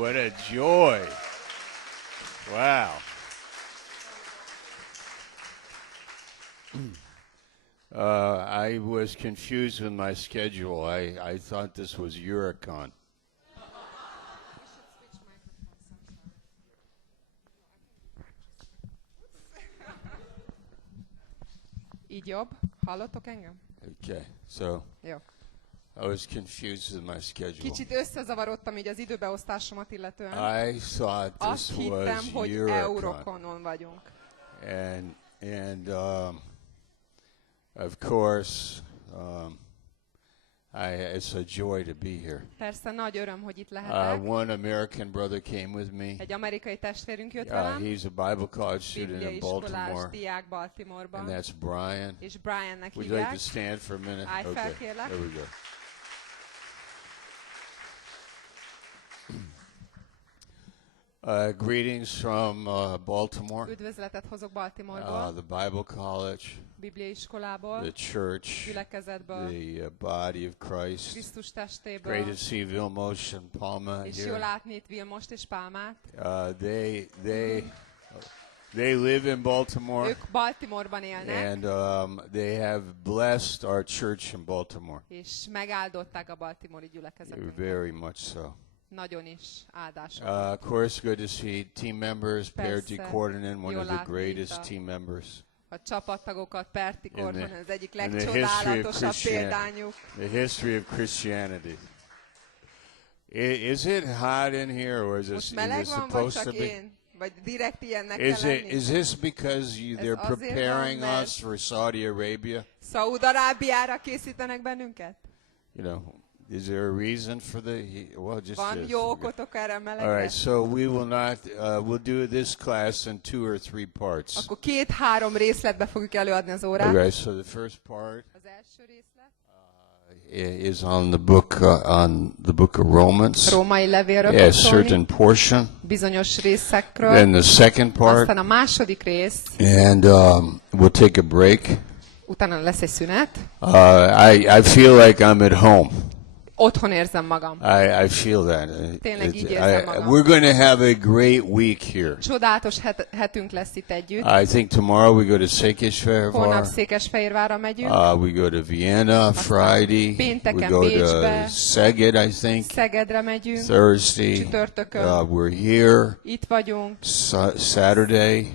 What a joy. Wow. I was confused with my schedule. I thought this was Eurocon. Így jobb? Hallottok engem? Okay, so Jó. I was confused with my schedule. Kicsit összezavarodtam így az időbeosztásomat illetően. I thought Azt this hittem, was hogy Eurocon. Euroconon vagyunk. And of course, it's a joy to be here. Persze nagy öröm, hogy itt lehetek. One American brother came with me. Egy amerikai testvérünk jött velem. He's a Bible college student in Bibliaiskolás Baltimore. diák Baltimore-ban. And that's Brian. És Briannek Would you like hívják. to stand for a minute? Állj fel, Okay, kérlek. there we go. Greetings from Baltimore, Üdvözletet hozok Baltimoreból, the Bible College, Bibliaiskolából, the church, gyülekezetből, the body of Christ. Krisztus testéből. Great to see Vilmos and Palma És jó here. látni itt Vilmost és Pálmát. They live in Baltimore, Ők Baltimore-ban élnek, and they have blessed our church in Baltimore. és megáldották a baltimore-i gyülekezetünket. Very much so. Nagyon is áldások. Of course, good to see team members, Perti Persze. Kordanen, one Jó of the látni greatest itt a- team members. A csapattagokat, Perti In Korban, the- az egyik in the history of legcsodálatosabb Christianity. példányuk. The history of Christianity. Is it hot in here, or is Most it meleg van, vagy supposed to csak be? én? Vagy direkt ilyennek Is kell it? lenni? Is this because they're Ez azért preparing van, mert- us for Saudi Arabia? Szaúd-Arábiára készítenek bennünket? You know, is there a reason for the? Well, just Van this. jó Okay. okotok erre All right, melegre? so we will not. We'll do this class in 2 or 3 parts. Akkor 2-3 részletbe fogjuk előadni az órát. Okay, so the first part Az első részlet is on the book of Romans. római levélről Yeah, fog szólni, certain portion. bizonyos részekről. Then the second part, Aztán a második rész, and we'll take a break. utána lesz egy szünet. I feel like I'm at home. Otthon érzem magam. I feel that. Tényleg így érzem magam. We're going to have a great week here. Csodálatos hetünk lesz itt együtt. I think tomorrow we go to Holnap Székesfehérvár. Székesfehérvárra megyünk. We go to Vienna Friday. We pénteken go to Bécsbe. Szeged, I think, Szegedre megyünk. Thursday. Csütörtökön. We're here Itt vagyunk. Saturday.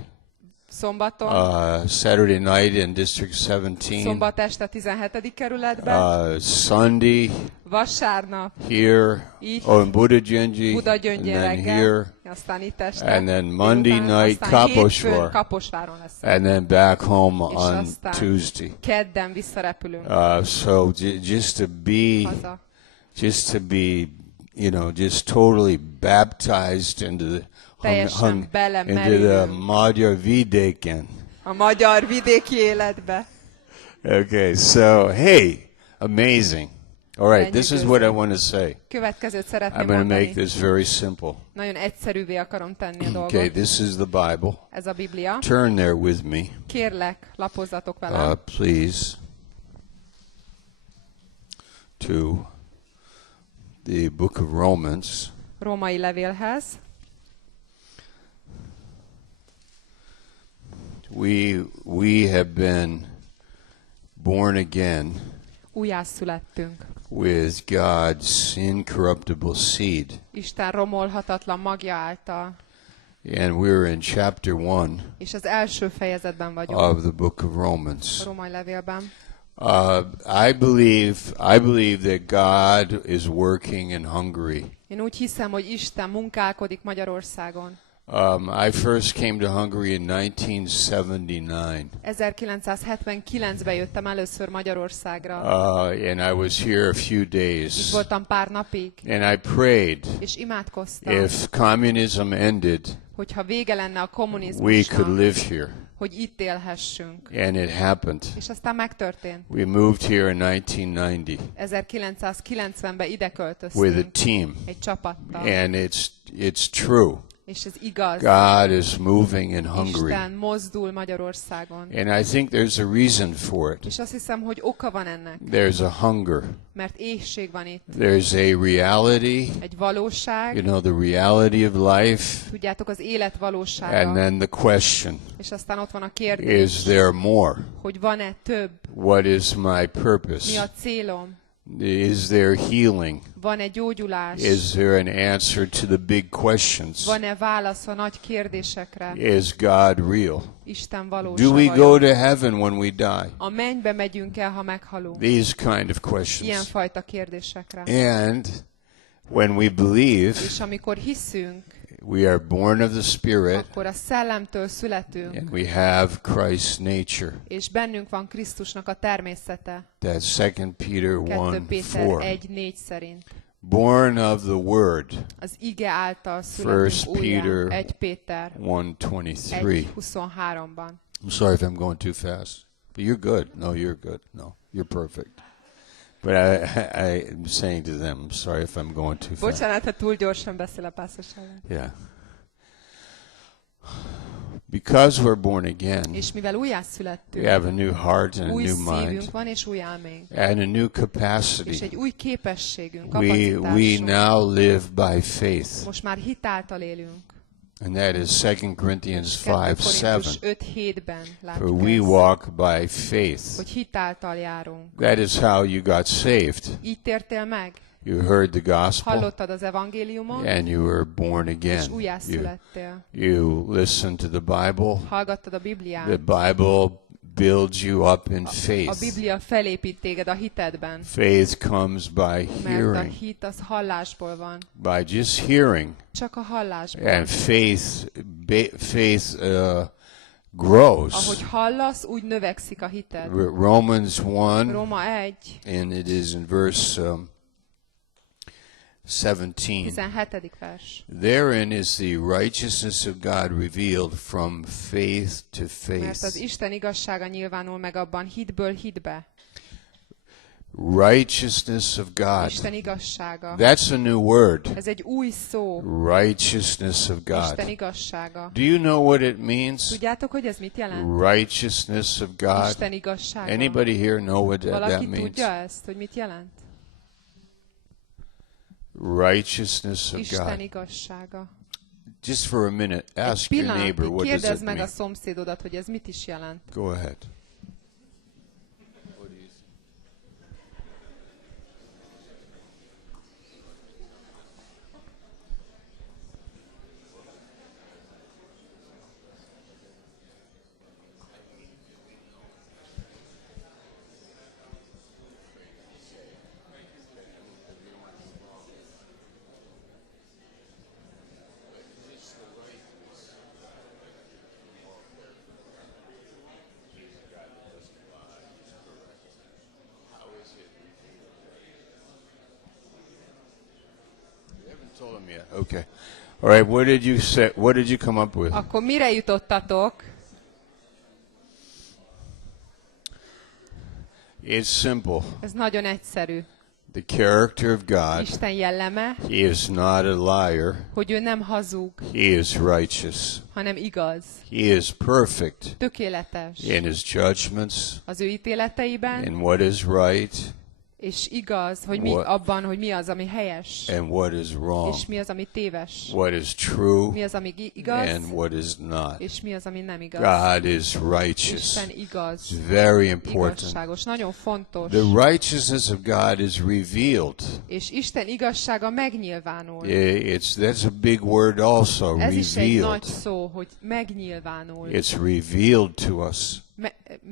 Szombaton. Saturday night in District 17. Szombat este 17. kerületben. Sunday Vasárnap. here. Itt. In Budagyöngy. And Budagyöngyön then reggel. here. Aztán itt este. And then Monday délután, night, aztán hétfőn Kaposvár. Kaposváron lesz. And then back home És on aztán Tuesday. kedden visszarepülünk So just to be, haza. just totally baptized into the Teljesen into the belemerülünk Magyar vidéken. a magyar vidéki életbe. Okay, so hey, amazing. All right, this is what I want to say. Következőt I'm szeretném going to make mondani. this very simple. Nagyon egyszerűvé akarom tenni a Okay, dolgot. this is the Bible. Ez a Biblia. Turn there with me, Kérlek, lapozzatok velem. please, to the book of Romans. Római levélhez. We have been born again Újjászülettünk. with God's incorruptible seed. Isten romolhatatlan magja által. And we're in chapter 1 És az első fejezetben vagyunk. of the book of A Romans. római levélben. I believe that God is working in Hungary. Én úgy hiszem, hogy Isten munkálkodik Magyarországon. I first came to Hungary in 1979. 1979-ben jöttem először Magyarországra. And I was here a few Itt days. voltam pár napig, And I prayed és imádkoztam, if communism ended, hogyha vége lenne a we could kommunizmusnak, live here. hogy itt élhessünk. And it happened. És aztán megtörtént. We moved here in 1990 1990-ben ide with a költöztünk team. egy csapattal. And it's true. És ez igaz. God is moving in Hungary. Isten mozdul Magyarországon. And I think there's a reason for it. És azt hiszem, hogy oka van ennek. There's a hunger. Mert éhség van itt. There's a reality. Egy valóság. You know, the reality of life. Tudjátok, az élet valósága. And then the question. És aztán ott van a kérdés. Is there more? Hogy van-e több? What is my purpose? Mi a célom? Is there healing? Van-e gyógyulás? Is there an answer to the big questions? Van-e válasz a nagy kérdésekre? Is God real? Isten valósa Do we vajon? go to heaven when we die? A mennybe megyünk el, ha meghalunk? These kind of questions. Ilyenfajta kérdésekre. And when we believe, És amikor hiszünk, we are born of the Spirit, akkor a Szellemtől születünk, and we have Christ's nature. és bennünk van Krisztusnak a természete. That's 2 Peter 2 Péter 1:4. 1:4 szerint. Born of the Word. Az ige által 1 születünk újjá. Peter 1 Péter 1:23. 1:23-ban. I'm sorry if I'm going too fast. But you're good. No, you're good. No, you're perfect. But I'm saying to them, I'm sorry if I'm going too fast. Bocsánat, ha túl gyorsan beszél a pSchaller. Yeah. Because we're born again, És mivel újjászülettünk, we have a new heart and a új new szívünk mind van és új elménk. and a new És capacity. egy új képességünk, We kapacitásunk. now live by faith. Most már hitáltal élünk. And that is 2 Corinthians 2 Korintus 5:7. 5:7-ben For látjuk we ezt, walk by faith. hogy hitáltal járunk. That is how you got saved. Így tértél meg? You heard the gospel Hallottad az evangéliumot, and you were born és again. újjászülettél. You listened to the Bible. Hallgattad a Bibliát. The Bible builds you up in A faith. Biblia felépít téged a hitedben. Faith comes by Mert a hearing. hit az hallásból van. By just hearing. Csak a hallásból. And faith grows. Ahogy hallasz, úgy növekszik a hited. Romans 1, Róma 1, and it is in verse 17. 17. vers. Therein is the righteousness of God revealed from faith to Mert az faith. Isten igazsága nyilvánul meg abban hitből hitbe. Righteousness of God. Isten igazsága. That's a new word. Ez egy új szó. Righteousness of Isten God. igazsága. Do you know what it means? Tudjátok, hogy ez mit jelent? Righteousness of God. Isten igazsága. Anybody here know what that Valaki means? tudja ezt, hogy mit jelent? Righteousness of Isten God. igazsága. Just for a minute, Egy ask your neighbor, pillanatig what does kérdezd it meg a mean? szomszédodat, hogy ez mit is jelent. Go ahead. Told him yet. Okay. All right. What did you say? What did you come up with? Akkor mire jutottatok? It's simple. Ez nagyon egyszerű. The character of God. Isten jelleme, He is not a liar. hogy ő nem hazug, He is righteous. hanem igaz. He is perfect Tökéletes in his judgments az ő ítéleteiben, and what is right és igaz, hogy mi What- abban, hogy mi az, ami helyes, and what is wrong. és mi az, ami téves. What is true Mi az, ami igaz, and what is not. és mi az, ami nem igaz. God is righteous. Isten igaz, It's very important. igazságos, nagyon fontos. The righteousness of God is revealed. És Isten igazsága megnyilvánul. That's a big word also, Ez is egy nagy revealed. szó, hogy megnyilvánul. It's revealed to us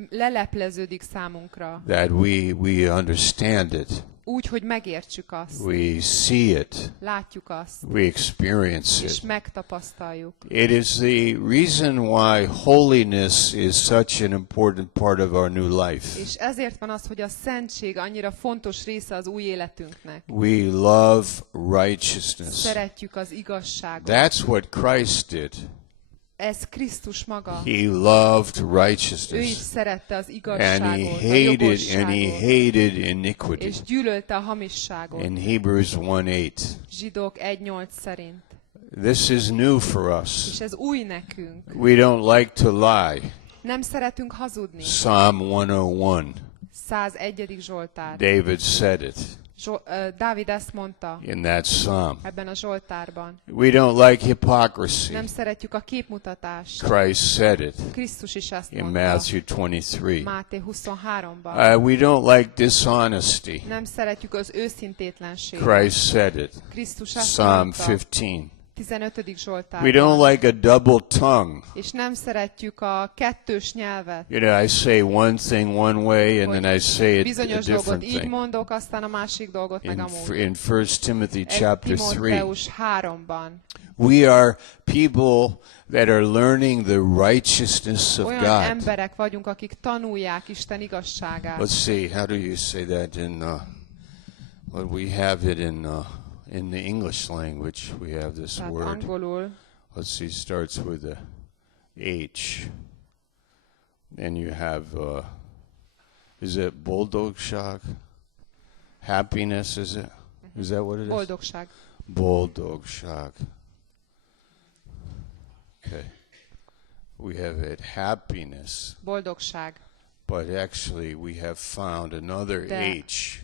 Lelepleződik számunkra. that we understand it. Úgy, hogy megértsük azt. We see it. Látjuk azt. We experience És it. megtapasztaljuk. It is the reason why holiness is such an important part of our new life. És ezért van az, hogy a szentség annyira fontos része az új életünknek. We love righteousness. Szeretjük az igazságot. That's what Christ did. Ez Krisztus maga. He loved Ő is righteousness. szerette az And igazságot, he a hated jogosságot, hated iniquity. és gyűlölte a hamisságot. In Hebrews 1:8. Zsidók 1:8 szerint. This is new for us. És ez új nekünk. We don't like to lie. Nem szeretünk hazudni. Psalm 101. 101. Zsoltár. David said it Dávid ezt mondta in that psalm. ebben a Zsoltárban. We don't like hypocrisy. Nem szeretjük a képmutatást. Christ said it Krisztus is ezt in mondta. Matthew 23. Máté 23-ban. We don't like dishonesty. Nem szeretjük az őszintétlenséget. Christ said it. Krisztus ezt Psalm mondta. 15. 15. Zsoltárban. We don't like a double tongue. És nem szeretjük a kettős nyelvet. You know, I say one thing one way and then I say it a Bizonyos dolgot different így thing. mondok, aztán a másik dolgot meg amúgy. In 1 Timothy chapter 3, Timóteus 3-ban. we are people that are learning the righteousness of Olyan God. emberek vagyunk, akik tanulják Isten igazságát. Let's see, how do you say that in, well, we have it in the English language, we have this Tehát word. angolul Let's see, it starts with a H. Then you have, is it boldogság? Happiness, is it? Is that what it is? boldogság. Boldogság. Okay. We have it, happiness. Boldogság. But actually we have found another De H.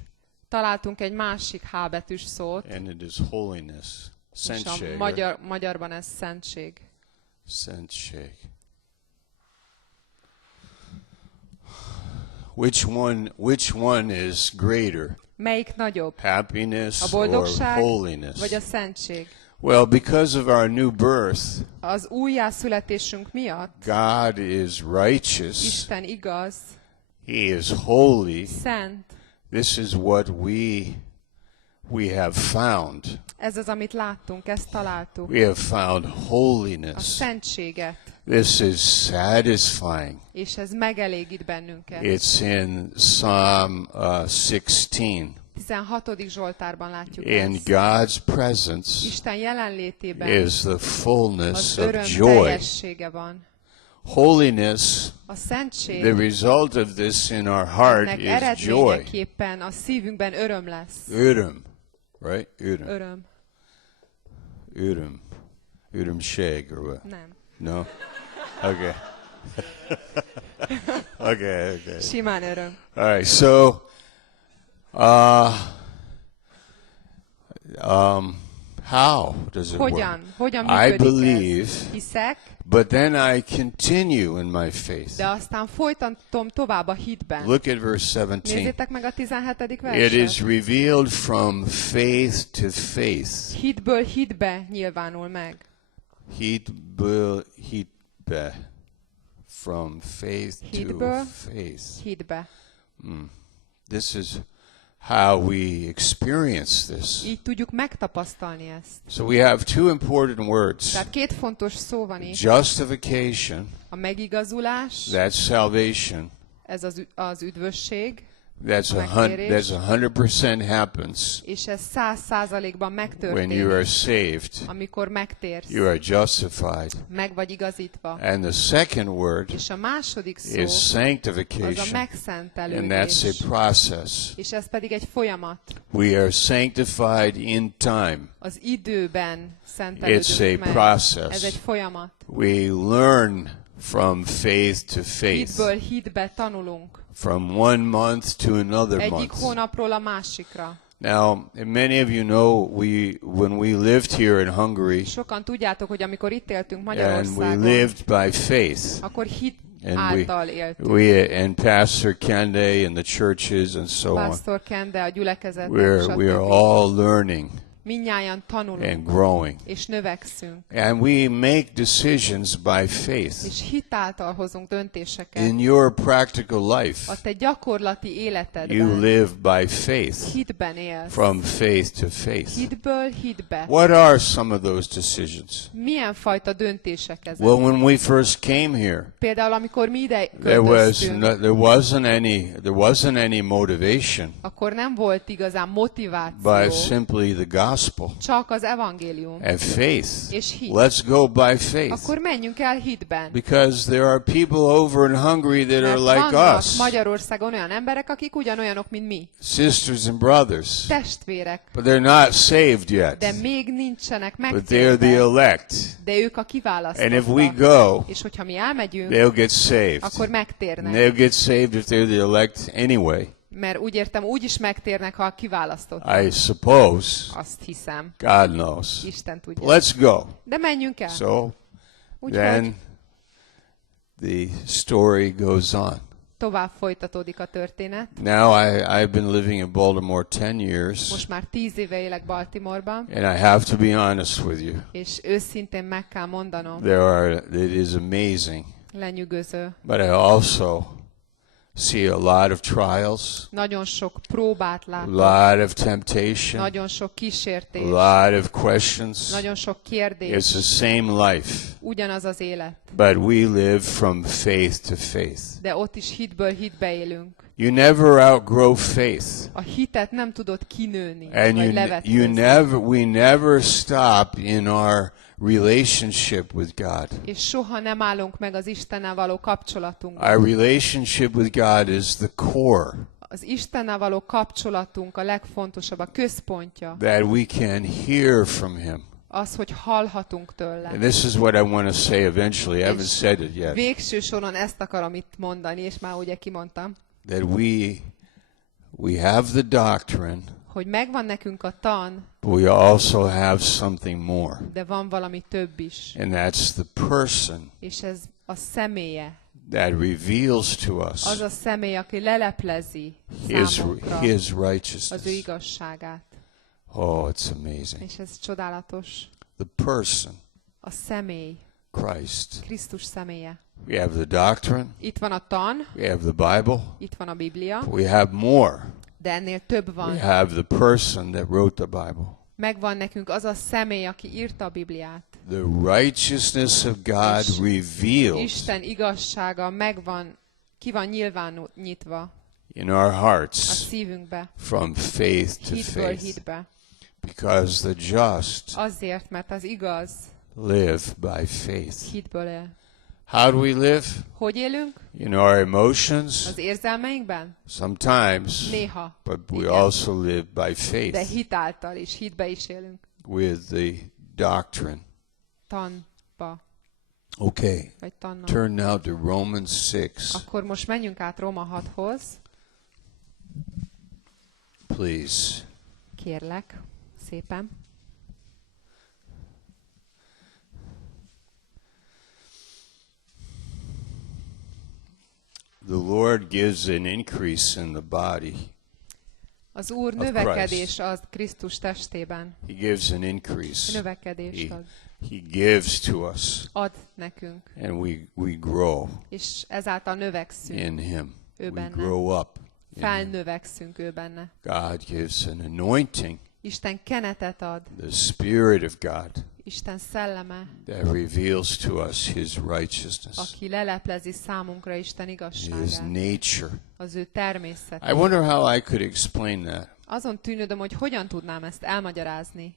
találtunk egy másik H betűs szót, And it is holiness. és a Szentség. magyarban ez szentség. Szentség. Which one is greater? Melyik nagyobb? Happiness A or boldogság holiness? vagy a szentség? Well, because of our new birth, Az újjászületésünk miatt God is righteous. Isten igaz, He is holy. szent. This is what we have found. Ez az, amit láttunk, ezt találtuk. We have found A holiness. szentséget. This is satisfying. És ez megelégít bennünket. It's in Psalm 16. 16. Zsoltárban látjuk In ezt. God's presence Isten jelenlétében is the fullness az of öröm joy. teljessége van. Holiness, A szentség the result of this in our heart ennek is joy. eredményeképpen a szívünkben öröm lesz. Öröm, right? Öröm. Öröm. Öröm. Örömség or what? Nem. No? Okay. Okay. Simán öröm. All right, so how does it work? Hogyan I működik believe, ez? Hiszek, but then I continue in my faith. de aztán folytatom tovább a hitben. Look at verse 17. Nézzétek meg a 17. It verset. is revealed from faith to faith. Hitből hitbe nyilvánul meg. Hitbe. From faith to Hitből faith. hitbe. This is how we experience this. Így tudjuk megtapasztalni ezt. So we have two important words. Tehát két fontos szó van itt. Justification, A megigazulás, that's salvation. ez az üdvösség, That's megtérés. 100% happens és ez 100%-ban when you megtörténik, are saved. amikor megtérsz, You are justified. meg vagy igazítva. And the second word És a második szó is az a sanctification, and that's megszentelődés, a process. és ez pedig egy folyamat. We are sanctified in time. Az időben It's szentelődünk a meg. process. Ez egy folyamat. We learn from faith to faith, Hitből hitbe tanulunk. from one month to another Egyik month. hónapról a másikra. Now, many of you know when we lived here in Hungary, Sokan tudjátok, hogy amikor itt éltünk and we Magyarországon, lived by faith, akkor hit and által éltünk. and Pastor Kende and the churches and so on, Pásztor Kende, a gyülekezetek, we are stb. all learning Mindnyájan tanulunk, and growing, és növekszünk. and we make decisions by faith És hit által hozunk döntéseket. in your practical life. A te gyakorlati You életedben live by faith, hitben élsz. from faith to faith. Hitből hitbe. What are some of those decisions? Milyen fajta döntések ezek? Well, when we first came here, Például, amikor mi ide there költöztünk, wasn't any motivation akkor nem volt igazán by motiváció, simply the gospel csak az evangélium and faith. és hit. Let's go by faith. Akkor menjünk el hitben. Because there are people over in Hungary that Mert are like vannak us. Magyarországon olyan emberek, akik ugyanolyanok, mint mi. Sisters and brothers. Testvérek. But they're not saved yet. De még nincsenek But they're megtérve. the elect. De ők a And if we kiválasztottak. go, És hogyha mi elmegyünk, they'll get saved. akkor And megtérnek. they'll get saved if they're the elect anyway. Mert úgy értem, úgy is megtérnek, ha kiválasztottak. I suppose. Azt hiszem. God knows. Isten tudja. Let's go. De menjünk el. So Úgyhogy then the story goes on. tovább folytatódik a történet. Now I've been living in Baltimore 10 years. Most már 10 éve élek Baltimoreban, And I have to be honest with you. és őszintén meg kell mondanom, It is amazing. lenyűgöző. But I also see a lot of trials, Nagyon sok próbát a látok, lot of temptation, nagyon sok a kísértés, lot of questions. nagyon sok It's kérdés, the same life, ugyanaz az élet. but we live from faith to faith. De ott is hitből hitbe élünk. You never outgrow faith. A hitet nem tudod kinőni, And vagy we levetkezni. never stop in our relationship with God. És soha nem állunk meg az Istennel való kapcsolatunkban. Our relationship with God is the core Az Istennel való kapcsolatunk a legfontosabb, a központja. that we can hear from Him. Az, hogy hallhatunk tőle. And this is what I want to say eventually. I haven't said it yet. Végső soron ezt akarom itt mondani, és már ugye kimondtam, That we have the doctrine, hogy megvan nekünk a tan, but we also have something more. de van valami több is. And that's the person És ez a személye. that reveals to us Az a személy, aki leleplezi His számunkra az ő righteousness. igazságát. Oh, it's amazing. És ez csodálatos. The person, A személy, Christ. Krisztus személye. We have the doctrine, Itt van a tan, we have the Bible, itt van a Biblia, but we have more. de ennél több We van. have the person that wrote the Bible. Megvan nekünk az a személy, aki írta a Bibliát. The righteousness of God És revealed Isten igazsága megvan, ki van nyilvánítva in our a hearts szívünkbe, from faith to hitből faith. hitbe. Because the just Azért, mert az igaz live by faith. hitből él. How do we live? Hogy élünk? In our emotions? Az érzelmeinkben? Sometimes. Néha. But we Igen. also live by De faith hit által is, hitbe is élünk. with the doctrine. Tanba, Okay. vagy tannak. Turn now to Romans 6, Akkor most menjünk át Róma 6-hoz. please. Kérlek, szépen. The Lord gives an increase in the body. Az Úr Of növekedés az Krisztus testében. He gives an increase. Növekedést ad. He gives to us, Ad nekünk. and we grow És ezáltal növekszünk in Him. ő We benne. grow up in Him. Felnövekszünk ő benne. God gives an anointing, Isten kenetet ad. the Spirit of God, Isten szelleme, that reveals to us His righteousness, aki leleplezi számunkra Isten His igazságát. nature. Az ő természetét. I wonder how I could explain that. Azon tűnődöm, hogy hogyan tudnám ezt elmagyarázni.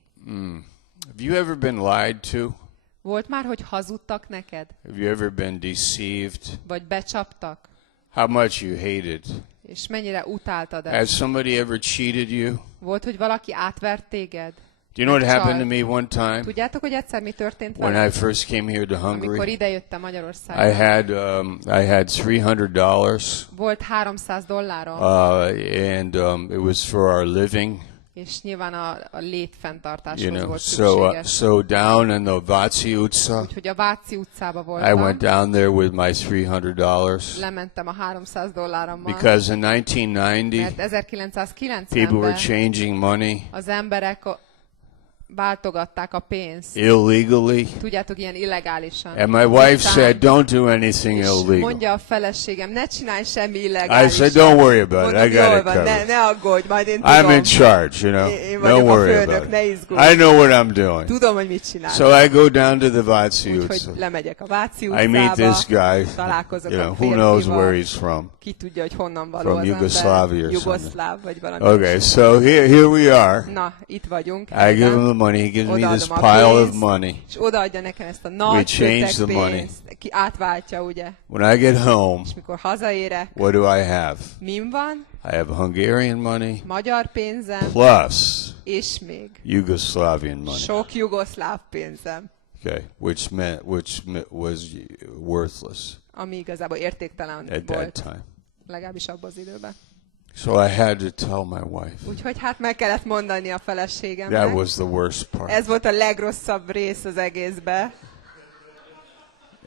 Have you ever been lied to? Volt már, hogy hazudtak neked? Have you ever been deceived? Vagy becsaptak? How much you hated? És mennyire utáltad Has ezt? somebody ever cheated you? Volt, hogy valaki átvert téged? Do you know what happened to Megcsalt. me one time Tudjátok, hogy egyszer mi történt when velem? I first came here to Amikor Hungary? idejöttem I Magyarországra. had $300, Volt $300, and it was for our living. és nyilván a létfenntartáshoz You know, volt so szükséges. so down in the Váci utca, Úgyhogy a Váci utcába I voltam. went down there with my $300 Lementem a $300, because in 1990 mert people were 1990-ben changing money. az emberek váltogatták a pénzt. illegally. Tudjátok, ilyen illegálisan. And my wife said, don't do anything És illegal. mondja a feleségem, ne csinálj semmi I illegálisan. said, don't worry about it. I Mondom, got jól it van, covered. ne aggódj, majd én tudom. I'm in charge, you know. Én Don't vagyok a worry főnök, about ne it. izgulj. I know what I'm doing. Tudom, hogy mit csinálok. So I go down to the Váci Úgyhogy utca. lemegyek a Váci I meet utcába, this guy. találkozok You a know, who knows where férfival. he's from. Ki tudja, hogy honnan való From az Yugoslavia ember. or Jugoszláv, vagy valami. Okay, so here we are. Na, itt vagyunk. I give him the money. He gives me this Odaadom a pile of pénzt, money. és odaadja nekem ezt a We nagy change kötek the money. pénzt. Ki átváltja, ugye? When I get home, És mikor hazaérek, what do I have? min van? I have Hungarian money Magyar pénzem, plus és még Yugoslavian money. sok jugoszláv pénzem, Okay, which was worthless ami igazából értéktelen at that volt, time. legalábbis abban az időben. So I had to tell my wife. Úgyhogy hát meg kellett mondani a feleségemnek. That was the worst part. Ez volt a legrosszabb rész az egészben.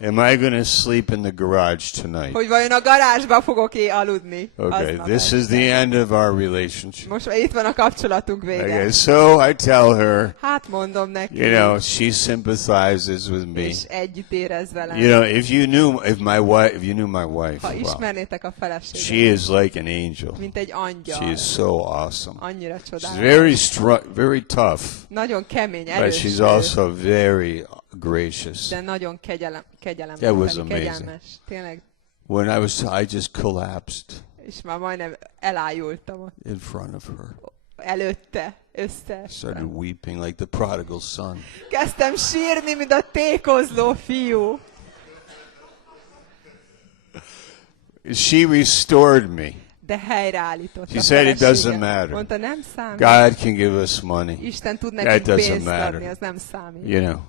Am I going to sleep in the garage tonight? Hogy vajon a garázsba fogok-e aludni. Okay, aznap this is este. the end of our relationship. Most már itt van a kapcsolatunk vége. Okay, so I tell her, Hát mondom neki, you know, she sympathizes with me. és együtt érez velem. You know, if you knew my wife, Ha wow, ismernétek a she feleségemet, is like an angel. mint egy angyal. She is so awesome. Annyira She's csodálatos. very strong, very tough, Nagyon kemény, but erős, she's also very gracious. de nagyon kegyelmes. That was amazing. Kegyelmes. Tényleg. When I just collapsed És már majdnem elájultam ott in front of her. előtte, Started összeestem. weeping like the prodigal son. Kezdtem sírni, mint a tékozló fiú. She restored me. De helyreállított She a said it feleségem. doesn't matter. Mondta, nem számít. God can give us money. Isten tud That nekünk doesn't pénzt matter. adni, az nem számít. You know,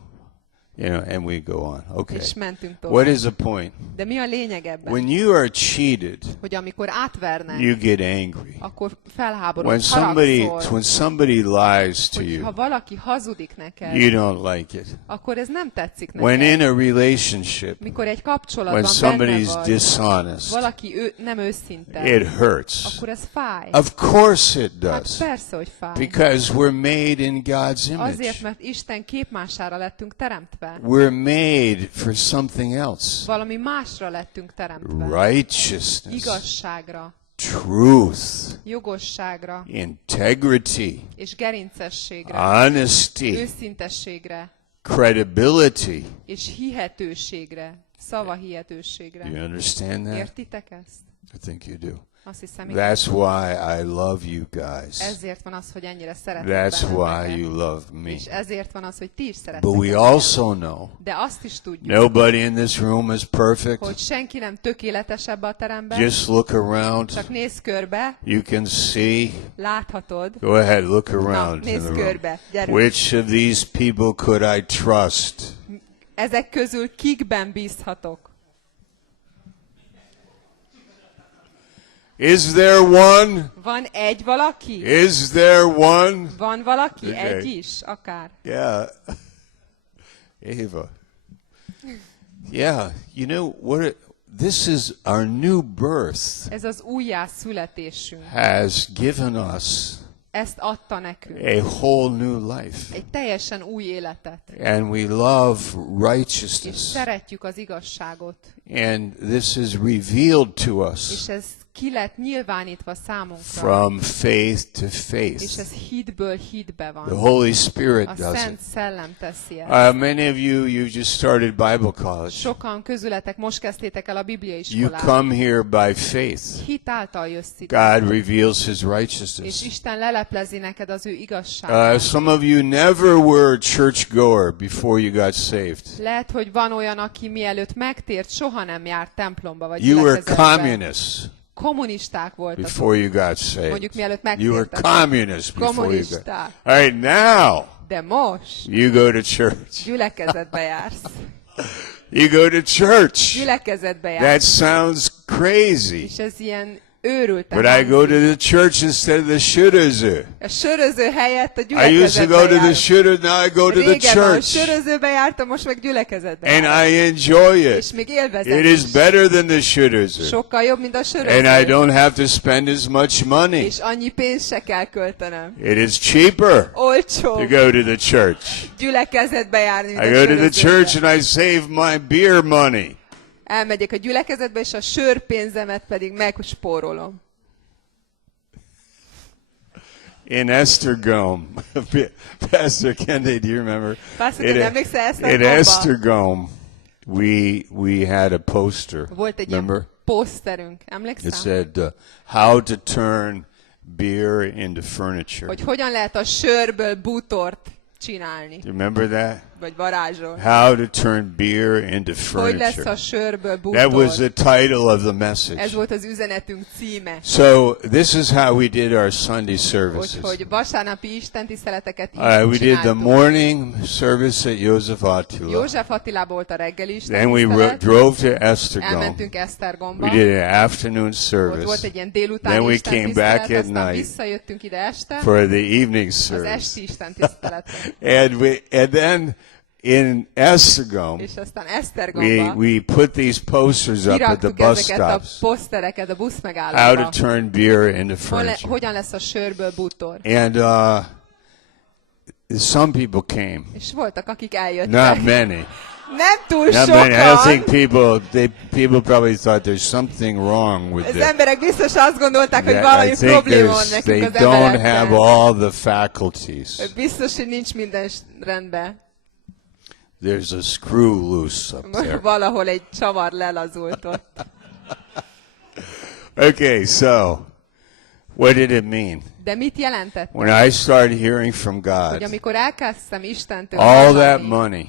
and we go on. Okay. És mentünk What tovább. is the point? De mi a lényeg ebben? When you are cheated, Hogy amikor átvernek, you get angry. akkor felháborod, When somebody lies to Hogyha you, valaki hazudik neked, you don't like it. akkor ez nem tetszik When neked. in a relationship, Mikor egy when kapcsolatban benne somebody's vagy, dishonest, valaki nem őszinte, it hurts. akkor ez fáj. Of course it Hát does. persze, hogy fáj. Because we're made in God's Azért, image. mert Isten képmására lettünk teremtve. We're made for something else. Valami másra lettünk teremtve. Righteousness, Igazságra, truth, jogosságra integrity, és gerincességre, honesty, őszintességre credibility. és hihetőségre, szavahihetőségre. You understand that? Értitek ezt? I think you do. Azt hiszem, That's why I love you guys. ezért van az, hogy ennyire szeretek That's why benneteket. you love me. És ezért van az, hogy ti is szerettek But we engem. also know De azt is tudjuk, nobody in this room is perfect. hogy senki nem tökéletes ebbe a teremben. Just look around. Csak nézz körbe, You can see. láthatod. Go ahead, look Na, around in nézz the room. körbe, gyerünk. Which of these people could I trust? Ezek közül kikben bízhatok? Is there one? Van egy valaki? Is there one? Van valaki? Okay. Egy is? Akár. Yeah. Ava. Yeah, you know what? This is our new birth Ez az újjászületésünk. has given us Ezt adta nekünk. a whole new life. Egy teljesen új életet. And we love És righteousness. szeretjük az igazságot. And this is revealed to us És ez ki lett nyilvánítva számunkra. from faith to És faith. ez hitből hitbe van. The Holy Spirit A does Szent it. Szellem teszi ezt. Many of you just started Bible college. Sokan közületek most kezdtétek el a You Bibliaiskolát. come here by faith. Hit által jössz ide. God reveals His És righteousness. Isten leleplezi neked az ő igazságát. Some of you never were a churchgoer before you got saved. Lehet, hogy van olyan, aki mielőtt megtért, soha nem járt templomba vagy You were gyülekezetbe. communists Kommunisták voltak. before you got saved. Mondjuk mielőtt You were megtértek. communists before you got. Kommunisták. All right, now De most you go to church. gyülekezetbe jársz. You go to church. Gyülekezetbe That jársz. sounds crazy. És ez ilyen őrülten But I go to hangzik. the church instead of the söröző. A söröző helyett a I used to gyülekezetbe go to the járok. söröző, now I go to the Régen a church. sörözőbe jártam, most meg gyülekezetbe And járok. I enjoy És it. még élvezem It is is. better than the söröző. Sokkal jobb, mint a And I söröző. don't have to spend as much money. És annyi pénzt se kell költenem. It is cheaper to Olcsó go to the church. gyülekezetbe járni, mint I a go to the sörözőbe. church and I save my beer money. Elmegyek a gyülekezetbe, és a sörpénzemet pedig megspórolom. In Esztergom, Pastor Kennedy, do you remember? Pastor Kennedy, emlékszel In Esztergomba? Esztergom, we had a poster. Volt egy Remember? ilyen poszterünk, It emlékszel? said, how to turn beer into furniture. Hogy hogyan lehet a sörből bútort csinálni, Do you remember that? vagy varázsolni. How to turn beer into Hogy lesz a furniture. sörből That was bútor. the title of the Ez message. volt az üzenetünk címe. So this is how we did our Sunday services. Hogy vasárnapi istentiszteleteket így We did the csináltuk. morning service at József Attila. József Attilában volt a reggeli Then we istentisztelet. drove to Esztergom. Elmentünk Esztergomba. We did an afternoon Ott service volt egy ilyen Then délutáni we came istentisztelet, back at aztán night visszajöttünk ide este, for the evening az service. esti istentiszteletre. And then in Esztergom, És aztán Esztergomba we put these posters up at the kiraktuk bus ezeket a stops. posztereket a How to buszmegállóba. turn beer into furniture. Hogyan lesz a sörből bútor. And some people came. És voltak, akik eljöttek. Not many. Nem túl Not many. I don't think sokan. people probably thought there's something wrong with Az it. emberek biztos azt gondolták, hogy That valami I think probléma van nekünk they az don't have emberekkel. all the faculties. Biztos, hogy nincs minden rendben. There's a screw loose up there. Valahol egy csavar lelazult ott. Okay, so what did it mean? De mit jelentett? When I started hearing from Hogy God, amikor elkezdtem Istentől all that hallani, money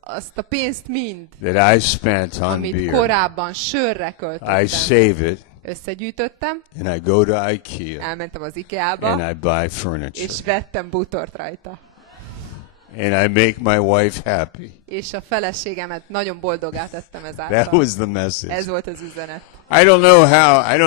azt a pénzt mind, that I spent on amit beer, korábban sörre I költöttem, save it összegyűjtöttem, and I go to IKEA elmentem az IKEA-ba, and I buy furniture. és vettem bútort rajta. And I make my wife happy. És a feleségemet nagyon boldogá tettem That ezáltal. was the message. Ez volt az üzenet. I don't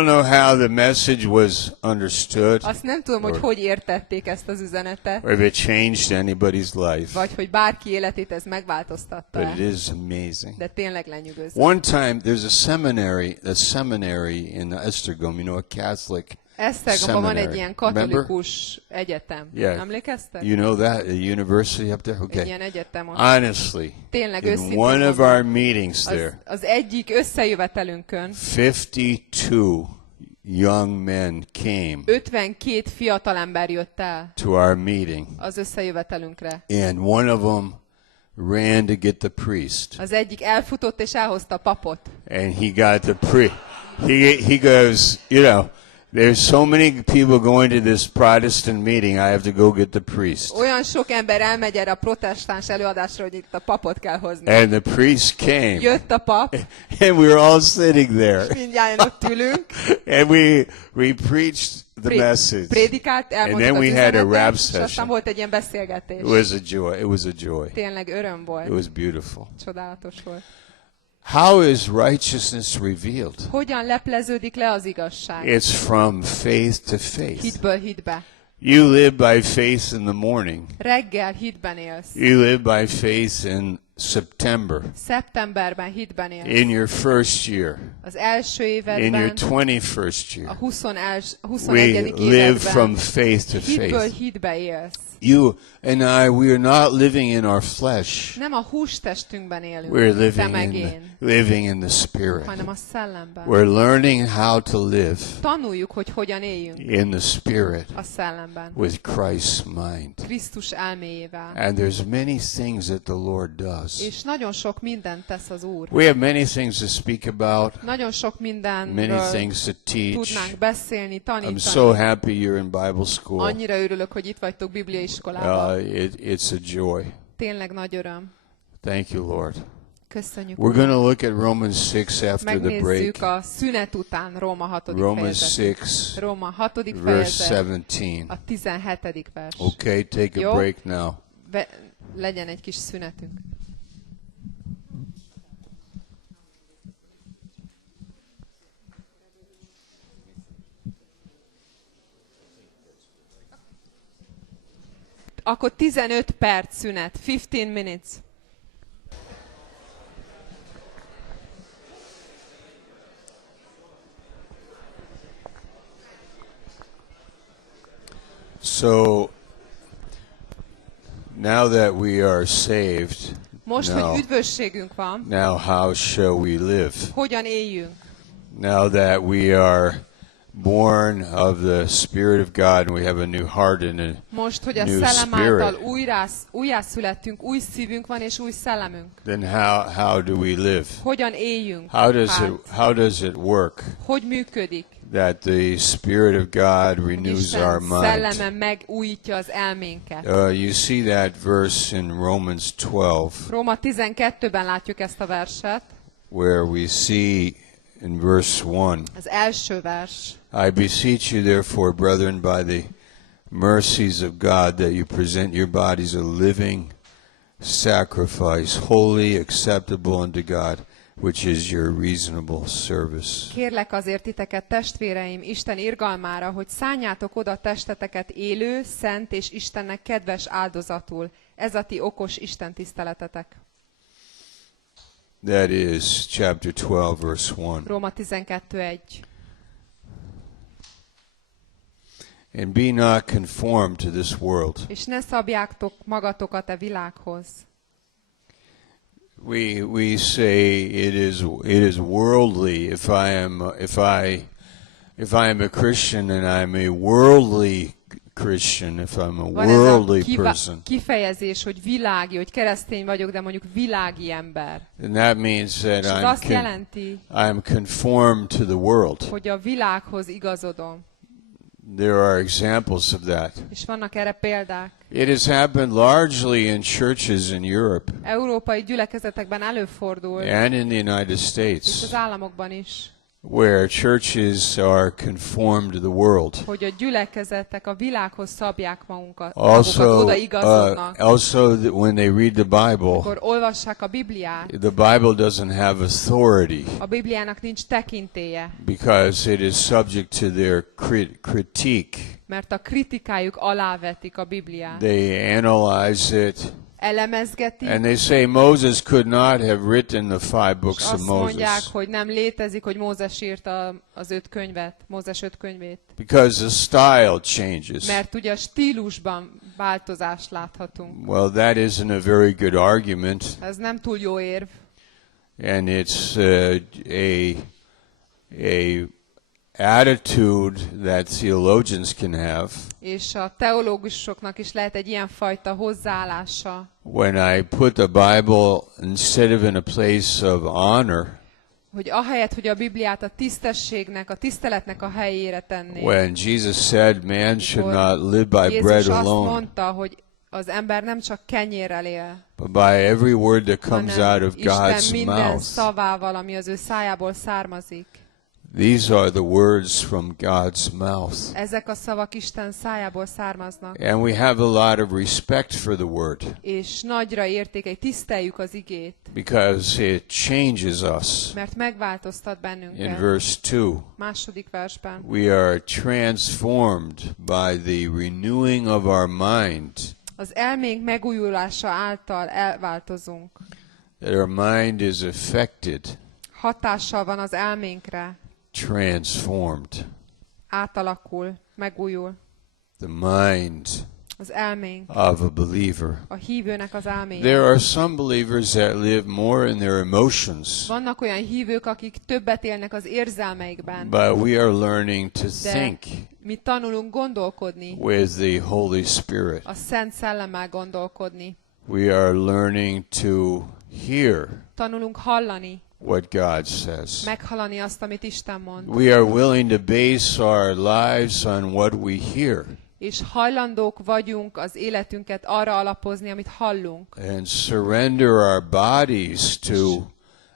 know how the message was understood Azt nem tudom, hogy hogy értették ezt az üzenetet, or if it changed anybody's life, vagy hogy bárki életét ez megváltoztatta. but it is amazing. De tényleg lenyűgöző. One time, there's a seminary in Esztergom, a Catholic Esztergomban van egy seminary. ilyen Remember? katolikus egyetem. Yeah. Emlékeztek? You know that? A university up there? Egy Okay. ilyen egyetem ott. Honestly, Tényleg in őszintén one of mondom, our meetings az, there, az egyik összejövetelünkön 52 young men came 52 fiatalember jött el to our meeting, az összejövetelünkre. and one of them ran to get the priest, Az egyik elfutott és elhozta a papot. and he got the priest. He goes, there's so many people going to this Protestant meeting, I have to go get the priest. Olyan sok ember elmegy erre a protestáns előadásra, hogy itt a papot kell hozni. And the priest came, Jött a pap, and we were all sitting there, mindjárt ott ülünk, and we preached the message. prédikált, And elmondtuk then az we had a rap üzenetet, és session. aztán volt egy ilyen beszélgetés. It was a joy. It was a joy. Tényleg öröm It volt, was beautiful. csodálatos volt. How is righteousness revealed? Hogyan lepleződik le az igazság? It's from faith to faith. Hitből hitbe. You live by faith in the morning. Reggel hitben élsz. You live by faith in September, Szeptemberben hitben élsz. in your first year, Az első in your évedben, 21st a year. 21. We live from évedben faith to hitből faith. hitbe élsz. You and I, we are not living in our flesh. Nem a hústestünkben élünk, We're te meg én, living in the Spirit. hanem a szellemben. We're learning how to live Tanuljuk, hogy hogyan éljünk in the Spirit a szellemben. with Christ's mind. Krisztus elméjével. And there's many things that the Lord does. És nagyon sok mindent tesz az Úr. We have many things to speak about, Nagyon sok many mindenről things to teach. tudnánk beszélni, I'm tanítani. so happy you're in Bible school. Annyira örülök, hogy itt vagytok Bibliaiskolában. It's a joy. Tényleg nagy öröm. Thank you, Lord. Köszönjük. We're going to look at Romans 6 after the break. Megnézzük a szünet után Róma 6. Romans fejezetét. 6, Róma 6. verse fejezet, 17. a 17. vers. Okay, take a Jó. break now. Legyen egy kis szünetünk. Akkor 15 perc szünet. 15 minutes. So now that we are saved, Most, hogy üdvösségünk van, now how shall we live? hogyan éljünk? Now that we are born of the Spirit of God and we have a new heart and a Most, hogy a new Szellem által spirit, újjászülettünk, új szívünk van és új szellemünk. then how do we live? Hogyan éljünk? How does it work Hogy működik? that the Spirit of God renews Isten our mind? szelleme megújítja az elménket. You see that verse in Romans 12, Róma 12-ben látjuk ezt a verset. where we see in verse 1, Az első vers. I beseech you therefore, brethren, by the mercies of God, that you present your bodies a living sacrifice, holy, acceptable unto God, which is your reasonable service. Kérlek azért titeket, testvéreim, Isten irgalmára, hogy szánjátok oda testeteket élő, szent és Istennek kedves áldozatul. Ez a ti okos Isten tiszteletetek. That is chapter 12, verse 1. Róma 12:1. And be not conformed to this world. És ne szabjátok magatokat a világhoz. We say it is worldly if I am a Christian and I'm a worldly Christian, if I'm a Van ez worldly a person. kifejezés, hogy világi, hogy keresztény vagyok, de mondjuk világi ember. And that means that És az azt jelenti, I'm conformed to the world. hogy a világhoz igazodom. There are examples of that. És vannak erre példák. It has happened largely in churches in Europe Európai gyülekezetekben előfordul, and in the United és States, az államokban is, where churches are conformed to the world. hogy a gyülekezetek a világhoz szabják magukat, Also, magukat oda igazodnak. when they read the Bible, Akkor olvassák a Bibliát. the Bible doesn't have authority A Bibliának nincs tekintélye, because it is subject to their critique. mert a kritikájuk alávetik a Bibliát. They analyze it, Elemezgetik, and they say Moses could not have written the 5 és books of azt mondják, Moses hogy nem létezik, hogy Mózes írta az 5 könyvet, Mózes 5 könyvét. because the style changes. Mert ugye a stílusban változást láthatunk. Well, that isn't a very good argument, Ez nem túl jó érv, and it's a attitude that theologians can have. és a teológusoknak is lehet egy ilyen fajta hozzáállása. When I put the Bible instead of in a place of honor, Hogy ahelyett, hogy a Bibliát a tisztességnek, a tiszteletnek a helyére tennék. when Jesus said man should not live by Jézus bread azt alone, mondta, hogy az ember nem csak kenyérrel él, but by every word that comes out hanem of Isten God's minden mouth. szavával, ami az ő szájából származik. These are the words from God's mouth. Ezek a szavak Isten szájából származnak. And we have a lot of respect for the word És nagyra értékeljük, tiszteljük az igét, because it changes us. mert megváltoztat In bennünket. verse 2, Második versben. we are transformed by the renewing of our mind. Az elménk megújulása által elváltozunk. That our mind is affected, Hatással van az elménkre. transformed. Átalakul, megújul. The mind Az elménk, of a believer. a hívőnek az elméje. There are some believers that live more in their emotions, Vannak olyan hívők, akik többet élnek az érzelmeikben, but we are learning to de think mi tanulunk gondolkodni, with the Holy Spirit. a Szent Szellemmel gondolkodni. We are learning to hear Tanulunk hallani, what God says. meghallani azt, amit Isten mond. We are willing to base our lives on what we hear És hajlandók vagyunk az életünket arra alapozni, amit hallunk. and surrender our bodies to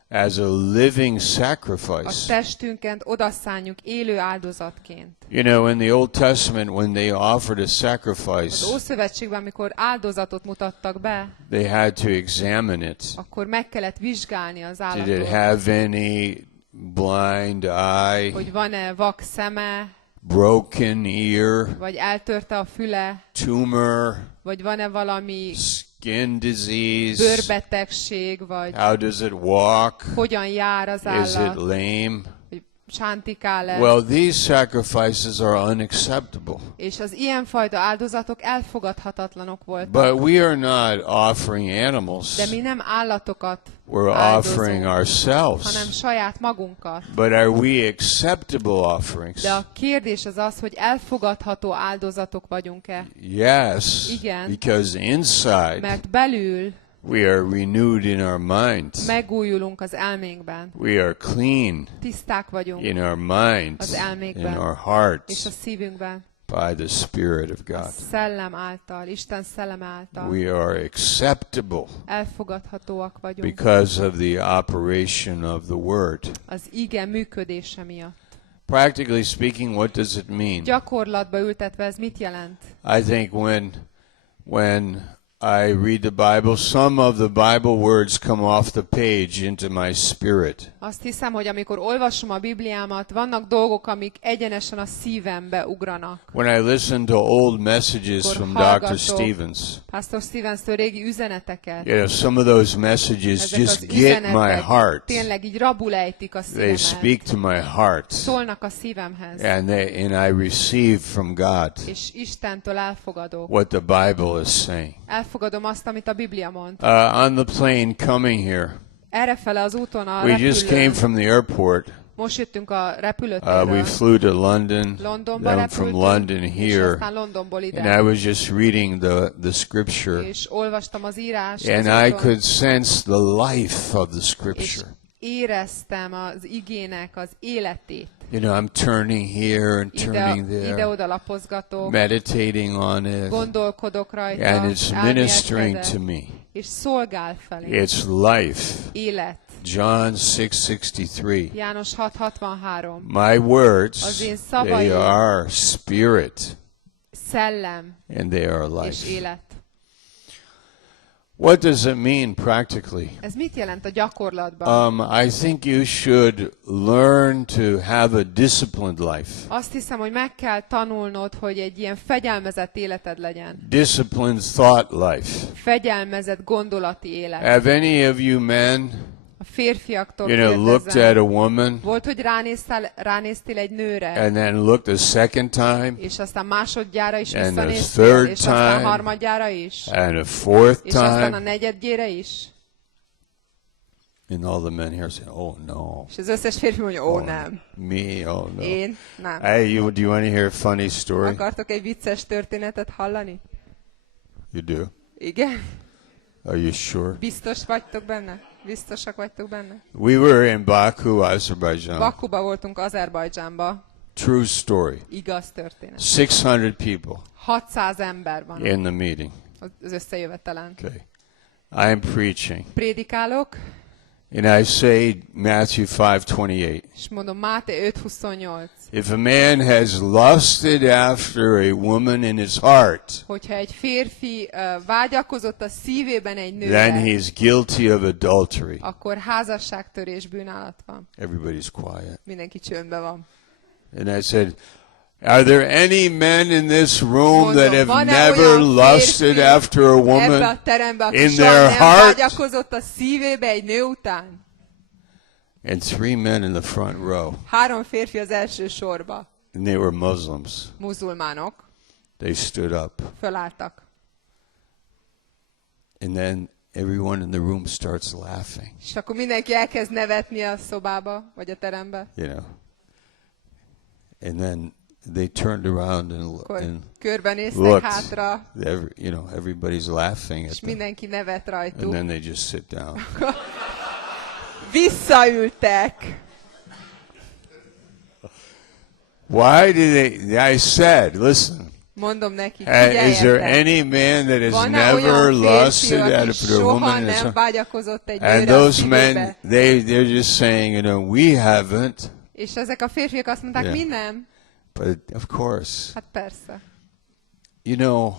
as a living A sacrifice. testünket odaszánjuk élő áldozatként. You know, in the Old Testament, when they offered a Az sacrifice, Ószövetségben, amikor áldozatot mutattak be, they had to examine it. akkor meg kellett vizsgálni az Did it állatot, have any blind eye? hogy van-e vak szeme, broken ear, vagy eltörte a füle, tumor, vagy van-e valami skin disease, bőrbetegség, vagy how does it walk, hogyan jár az is it állat, lame? vagy sántikál-e. Well, these sacrifices are unacceptable. És az ilyenfajta áldozatok elfogadhatatlanok voltak. But we are not offering animals. De mi nem állatokat We're offering áldozunk, ourselves. hanem saját magunkat. But are we acceptable offerings? De a kérdés az az, hogy elfogadható áldozatok vagyunk-e. Yes. Igen. Because inside Mert belül we are renewed in our minds. megújulunk az elménkben. We are clean Tiszták vagyunk in our minds, az elmékben in our és hearts a szívünkben. by the Spirit of A God. Szellem által, Isten szelleme által. We are acceptable Elfogadhatóak vagyunk because of the operation of the Word. az ige működése miatt. Practically speaking, what does it mean? Gyakorlatba ültetve ez mit jelent? I think when I read the Bible, some of the Bible words come off the page into my spirit. Azt hiszem, hogy amikor olvasom a Bibliámat, vannak dolgok, amik egyenesen a szívembe ugranak. When I listen to old messages Akkor from Dr. hallgatok Stevens, Pastor Stevens-től régi üzeneteket. you know, some of those messages Ezek just az get my üzenetek heart. tényleg így rabulejtik a They szívemet. speak to my heart, Szólnak a szívemhez. and I receive from God És Istentől elfogadok. what the Bible is saying. Elfogadom azt, amit a Biblia mond. On the plane coming here, Errefele az úton a we just came repülőn. from the airport. Most jöttünk a We repülőtérről. flew to London, Londonba then from repültünk, London és here, aztán Londonból ide. and I was just reading the scripture, És olvastam az írást, and az I úton, could sense the life of the és scripture. éreztem az igének az életét. You know, I'm turning here and turning there, Ide-oda lapozgatok, meditating on it, gondolkodok rajta, and it's ministering to elmélyedkedek, me. és szolgál felé. It's life. Élet. John 6:63. János 6:63. My words, Az én they szavaim are spirit, szellem and they are és life. élet. What does it mean practically? Ez mit jelent a gyakorlatban? I think you should learn to have a disciplined life. Azt hiszem, hogy meg kell tanulnod, hogy egy ilyen fegyelmezett életed legyen. Disciplined thought life. Fegyelmezett gondolati élet. Have any of you men, A férfiaktól looked kérdezem. at a woman Volt, hogy ránéztél egy nőre, and then looked a second time és aztán másodjára is And the visszanéztél, third és aztán time. harmadjára is, and a fourth és aztán a time? negyedjére is. And all the men here say, "Oh no, És az összes férfi mondja, ó nem, me, oh no." én nem. Hey, do you want to hear a funny story? Akartok egy vicces történetet hallani? You do? Igen? Are you sure? Biztos vagytok benne? Biztosak vagytok benne? We were in Baku, Azerbaijan. Bakuba voltunk, Azerbajdzsánba. True story. Igaz történet. 600 people 600 ember van in the meeting. az összejövetelen. Okay. I'm preaching. Prédikálok, And I say Matthew 5:28. és mondom, Máté 5:28. If a man has lusted after a woman in his heart, Hogyha egy férfi vágyakozott a szívében egy then nőre, he's guilty of adultery. akkor házasságtörés bűnállat van. Everybody's quiet. Mindenki csöndben van. And I said, are there any men in this room that Mondom, have van-e never olyan lusted férfi after a ebbe woman a terembe, aki in soha their nem heart? vágyakozott a szívébe egy nő után? And 3 men in the front row. 3 férfi az első sorba. And they were Muslims. Muzulmánok. They stood up. Fölálltak. And then everyone in the room starts laughing. És akkor mindenki elkezd nevetni a szobába, vagy a terembe. You know. And then they turned around Akkor and körbenéztek looked. hátra, Everybody's laughing és at them. mindenki nevet And rajtuk. then they just sit down. Visszaültek. Why did they? I said, listen. Mondom nekik, Is there figyeljetek. any man that has Van-e never olyan férfi, lusted aki after a soha woman in his nem heart? vágyakozott egy And nőre a those men, szívébe? they're just saying, we haven't. És ezek a férfiak azt mondták, Yeah. mi nem? But of course, Hát persze. you know,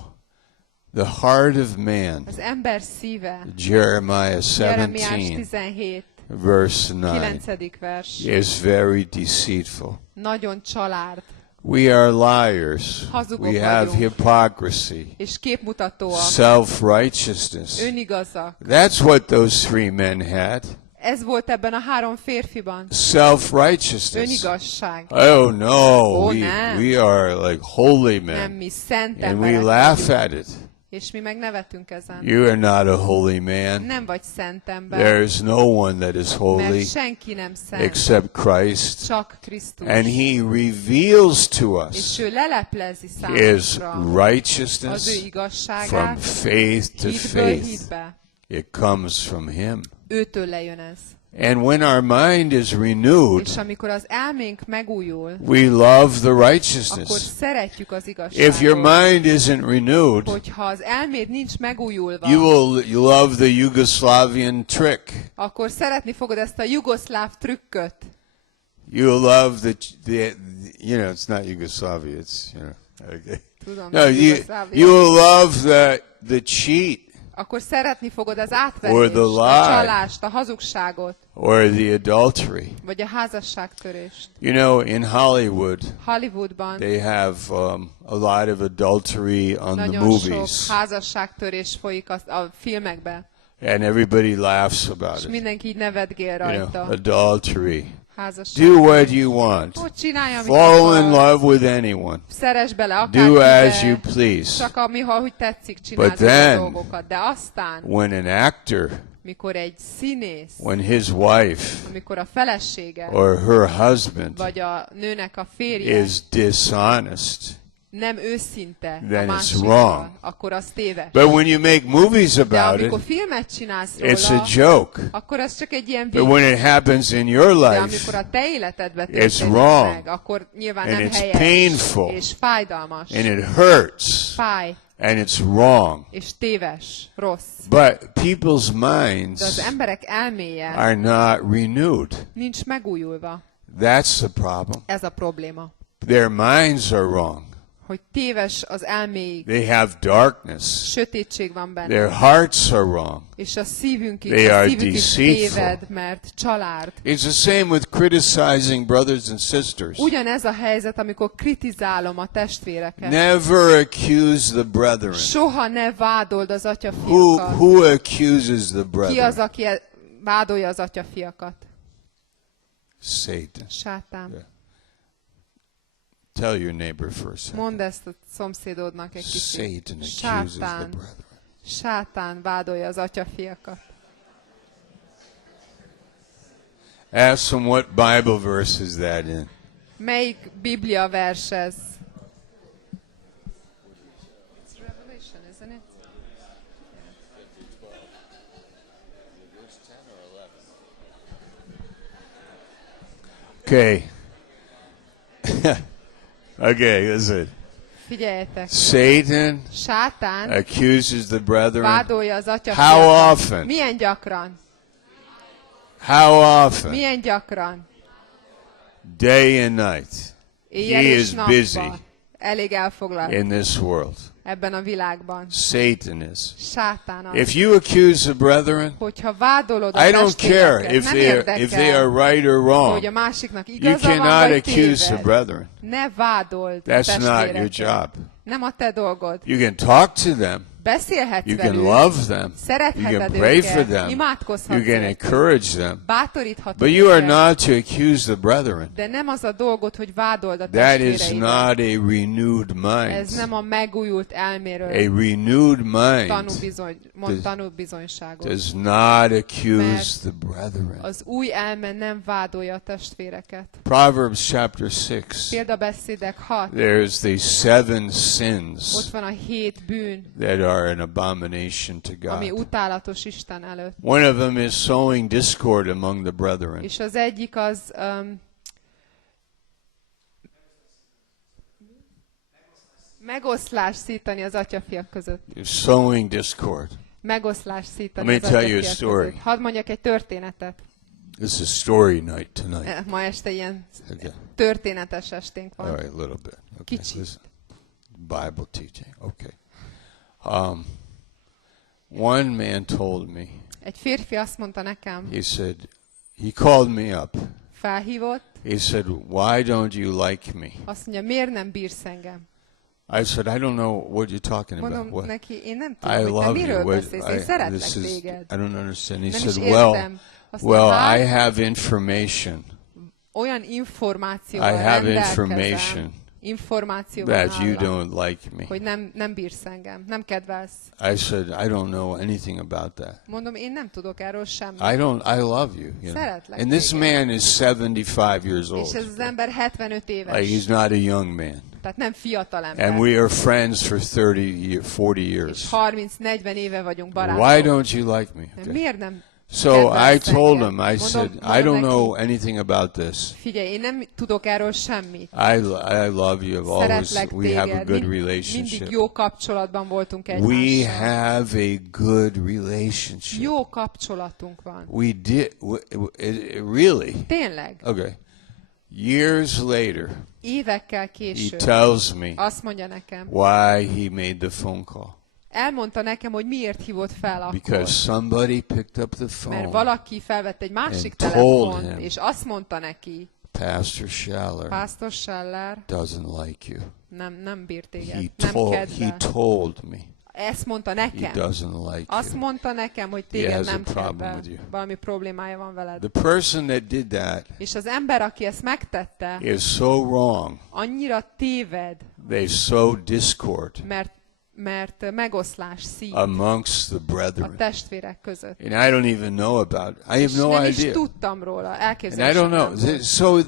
the heart of man, Az ember szíve, Jeremiah Jeremiás 17, 17, verse 9, 9. vers. is very deceitful. Nagyon család. We are liars. Hazugok We have vagyunk. hypocrisy. És képmutatóak, Self-righteousness. önigazak. That's what those three men had. Ez volt ebben a 3 férfiban. Self-righteousness. Önigazság. Oh no, Oh, we, nem. we are like holy Nem, men. mi szent And we emberek laugh vagyunk. at it. És mi meg nevetünk ezen. You are not a holy man. Nem vagy szent ember. There is no one that is holy Mert senki nem szent. except Christ. Csak Krisztus. And he reveals to És us ő leleplezi his számunkra az ő righteousness from igazságát faith to hitből faith. hitbe. It comes from him. Őtől lejön ez. And when our mind is renewed, És amikor az elménk megújul, we love the akkor righteousness. szeretjük az If your igazságot. mind isn't renewed, Hogyha az elméd nincs megújulva, you love the Yugoslavian trick. akkor szeretni fogod ezt a jugoszláv trükköt. You love the you know, it's not Yugoslavia, it's, you know, okay. Tudom, No, hogy you Jugoszlávia. love the cheat Akkor szeretni fogod az Or átverést, the a lie. csalást, a hazugságot, or the adultery. vagy a házasságtörést. You know, in Hollywood, Hollywoodban they have a lot of adultery on the nagyon movies, sok házasságtörés folyik a filmekben, and everybody laughs about és it. mindenki így nevetgél You know, rajta. adultery. Házasság. Do what you want. Hogy csinálja, amit Fall in akar. love with anyone. Szeress bele Do akárkibe, as you please. csak ami, ahogy tetszik, csináld But a then, dolgokat. De aztán, when an actor, mikor egy színész, when his wife amikor a felesége, or her husband vagy a nőnek a férje is dishonest, nem őszinte a then it's másikkal, wrong. akkor az téves. but when you make movies De about amikor it, filmet csinálsz it's a róla, joke. akkor az csak egy ilyen But vicc. when it happens in your De life, amikor a te életedben it's történik wrong. meg, akkor nyilván And nem it's helyes, painful. és fájdalmas, and it hurts, fáj, and it's wrong, és téves, rossz. but people's De az minds emberek elméje are not renewed. nincs megújulva. That's the problem. Ez a probléma. Their minds are wrong. Hogy téves az elméig, They have darkness. sötétség van benne. Their hearts are wrong. És a szívünk They is, are a szívük is deceitful. téved, mert család. It's the same with criticizing brothers and sisters. Ugyanez a helyzet, amikor kritizálom a testvéreket. Never accuse the brethren. Soha ne vádold az atyafiakat. Who accuses the Ki az, brethren? aki vádolja az atyafiakat? Satan. Sátán. Yeah. Tell your neighbor for a second. Mondd ezt a szomszédodnak egy kicsit. Satan accuses the Sátán. brethren. Sátán vádolja az atyafiakat. Ask them what Bible verse is that in. Melyik Biblia vers ez? It's Revelation, isn't it? Okay. Okay, listen. Figyeljetek. Satan Sátán accuses the brethren. vádolja az How atyafiakat. often? Milyen gyakran? How often? Milyen gyakran? Day and night. Éjjel He és is nappal. busy Elég elfoglalt in this world. ebben a világban. Satan is. Sátán az. If you accuse the brethren, Hogyha vádolod a I don't care testvéreket, if nem they are érdekel, right or hogy wrong. a másiknak You igaza van, cannot vagy accuse the téved. brethren. Ne vádold a That's not your testvéreket. job. Nem a te dolgod. You can talk to them. Beszélhetsz You can velük, love them. You szeretheted can pray for őket, them. You imádkozhatsz can értük, encourage them. bátoríthatod But you are őket, not to accuse the brethren. de nem az a dolgod, hogy vádold a That is testvéreidet. not a renewed Ez mind. nem a megújult elméről A renewed mind mond tanúbizonyságot. does not accuse the brethren. Az új elme nem vádolja a testvéreket. Proverbs chapter 6. Példabeszédek 6. There's the 7 Ott sins van a 7 bűn, that are an abomination to ami God. utálatos Isten előtt. One of them is sowing discord among the brethren. És az egyik az megoszlás szítani az atyafiak között. You're sowing discord. Megoszlás szítani Let me az tell you a atyafiak story. között. Hadd mondjak egy történetet. This is story night tonight. Ma este ilyen Okay. történetes esténk All van. right, a little bit. Okay. Kicsit. Listen. Bible teaching. Okay. One man told me, Egy férfi azt mondta nekem, he said, he called me up. felhívott, He said, "Why don't you like me?" Azt mondja, miért nem bírsz engem? I said, "I don't know what you're talking about. Mondom What? neki, én nem I tudom, hogy te love miről you. beszélsz, én szeretlek This is, téged. I don't understand." He Nem said, is "Well, értem. Azt mondja, well, I hát, have information. olyan információval I have rendelkezem, information információval that you nálam, don't like me." hogy nem bírsz engem, nem kedvelsz. I said, "I don't know anything about that. Mondom, én nem tudok erről semmit. I love you. You know? Szeretlek And this téged. man is 75 years És old. ez az ember 75 éves. Like he's not a young man. Tehát nem fiatal ember. And we are friends for 40 És years. 30-40 éve vagyunk barátok. Why don't you like me? Okay. Miért nem So kedvelsz I told engem? him, I said, I don't know anything about this. Figyelj, én nem tudok erről semmit. I love you. I've always, Szeretlek we have a téged. good Mindig relationship. jó kapcsolatban voltunk We egymással. have a good relationship. Jó kapcsolatunk van. We did, really? Tényleg. Okay. Years later, Évekkel he később tells me azt mondja nekem, why he made the phone call. elmondta nekem, hogy miért hívott fel akkor. Because somebody picked up the phone. Mert valaki felvette egy másik and told telefont, him, és azt mondta neki, Pastor Schaller Pastor Schaller doesn't like you. nem bír téged, He nem he kedvel. told me Ezt mondta he nekem. doesn't like Azt you. mondta nekem, hogy He téged has a nem problem kedvel. with you. Valami problémája van veled. The person that did that És az ember, aki ezt megtette, is so wrong. annyira téved, They sow discord mert megoszlás szív amongst the a brethren. testvérek között. And I don't even know about it. I És have no nem is idea. tudtam róla, And I elképzelésem don't know. nem volt. So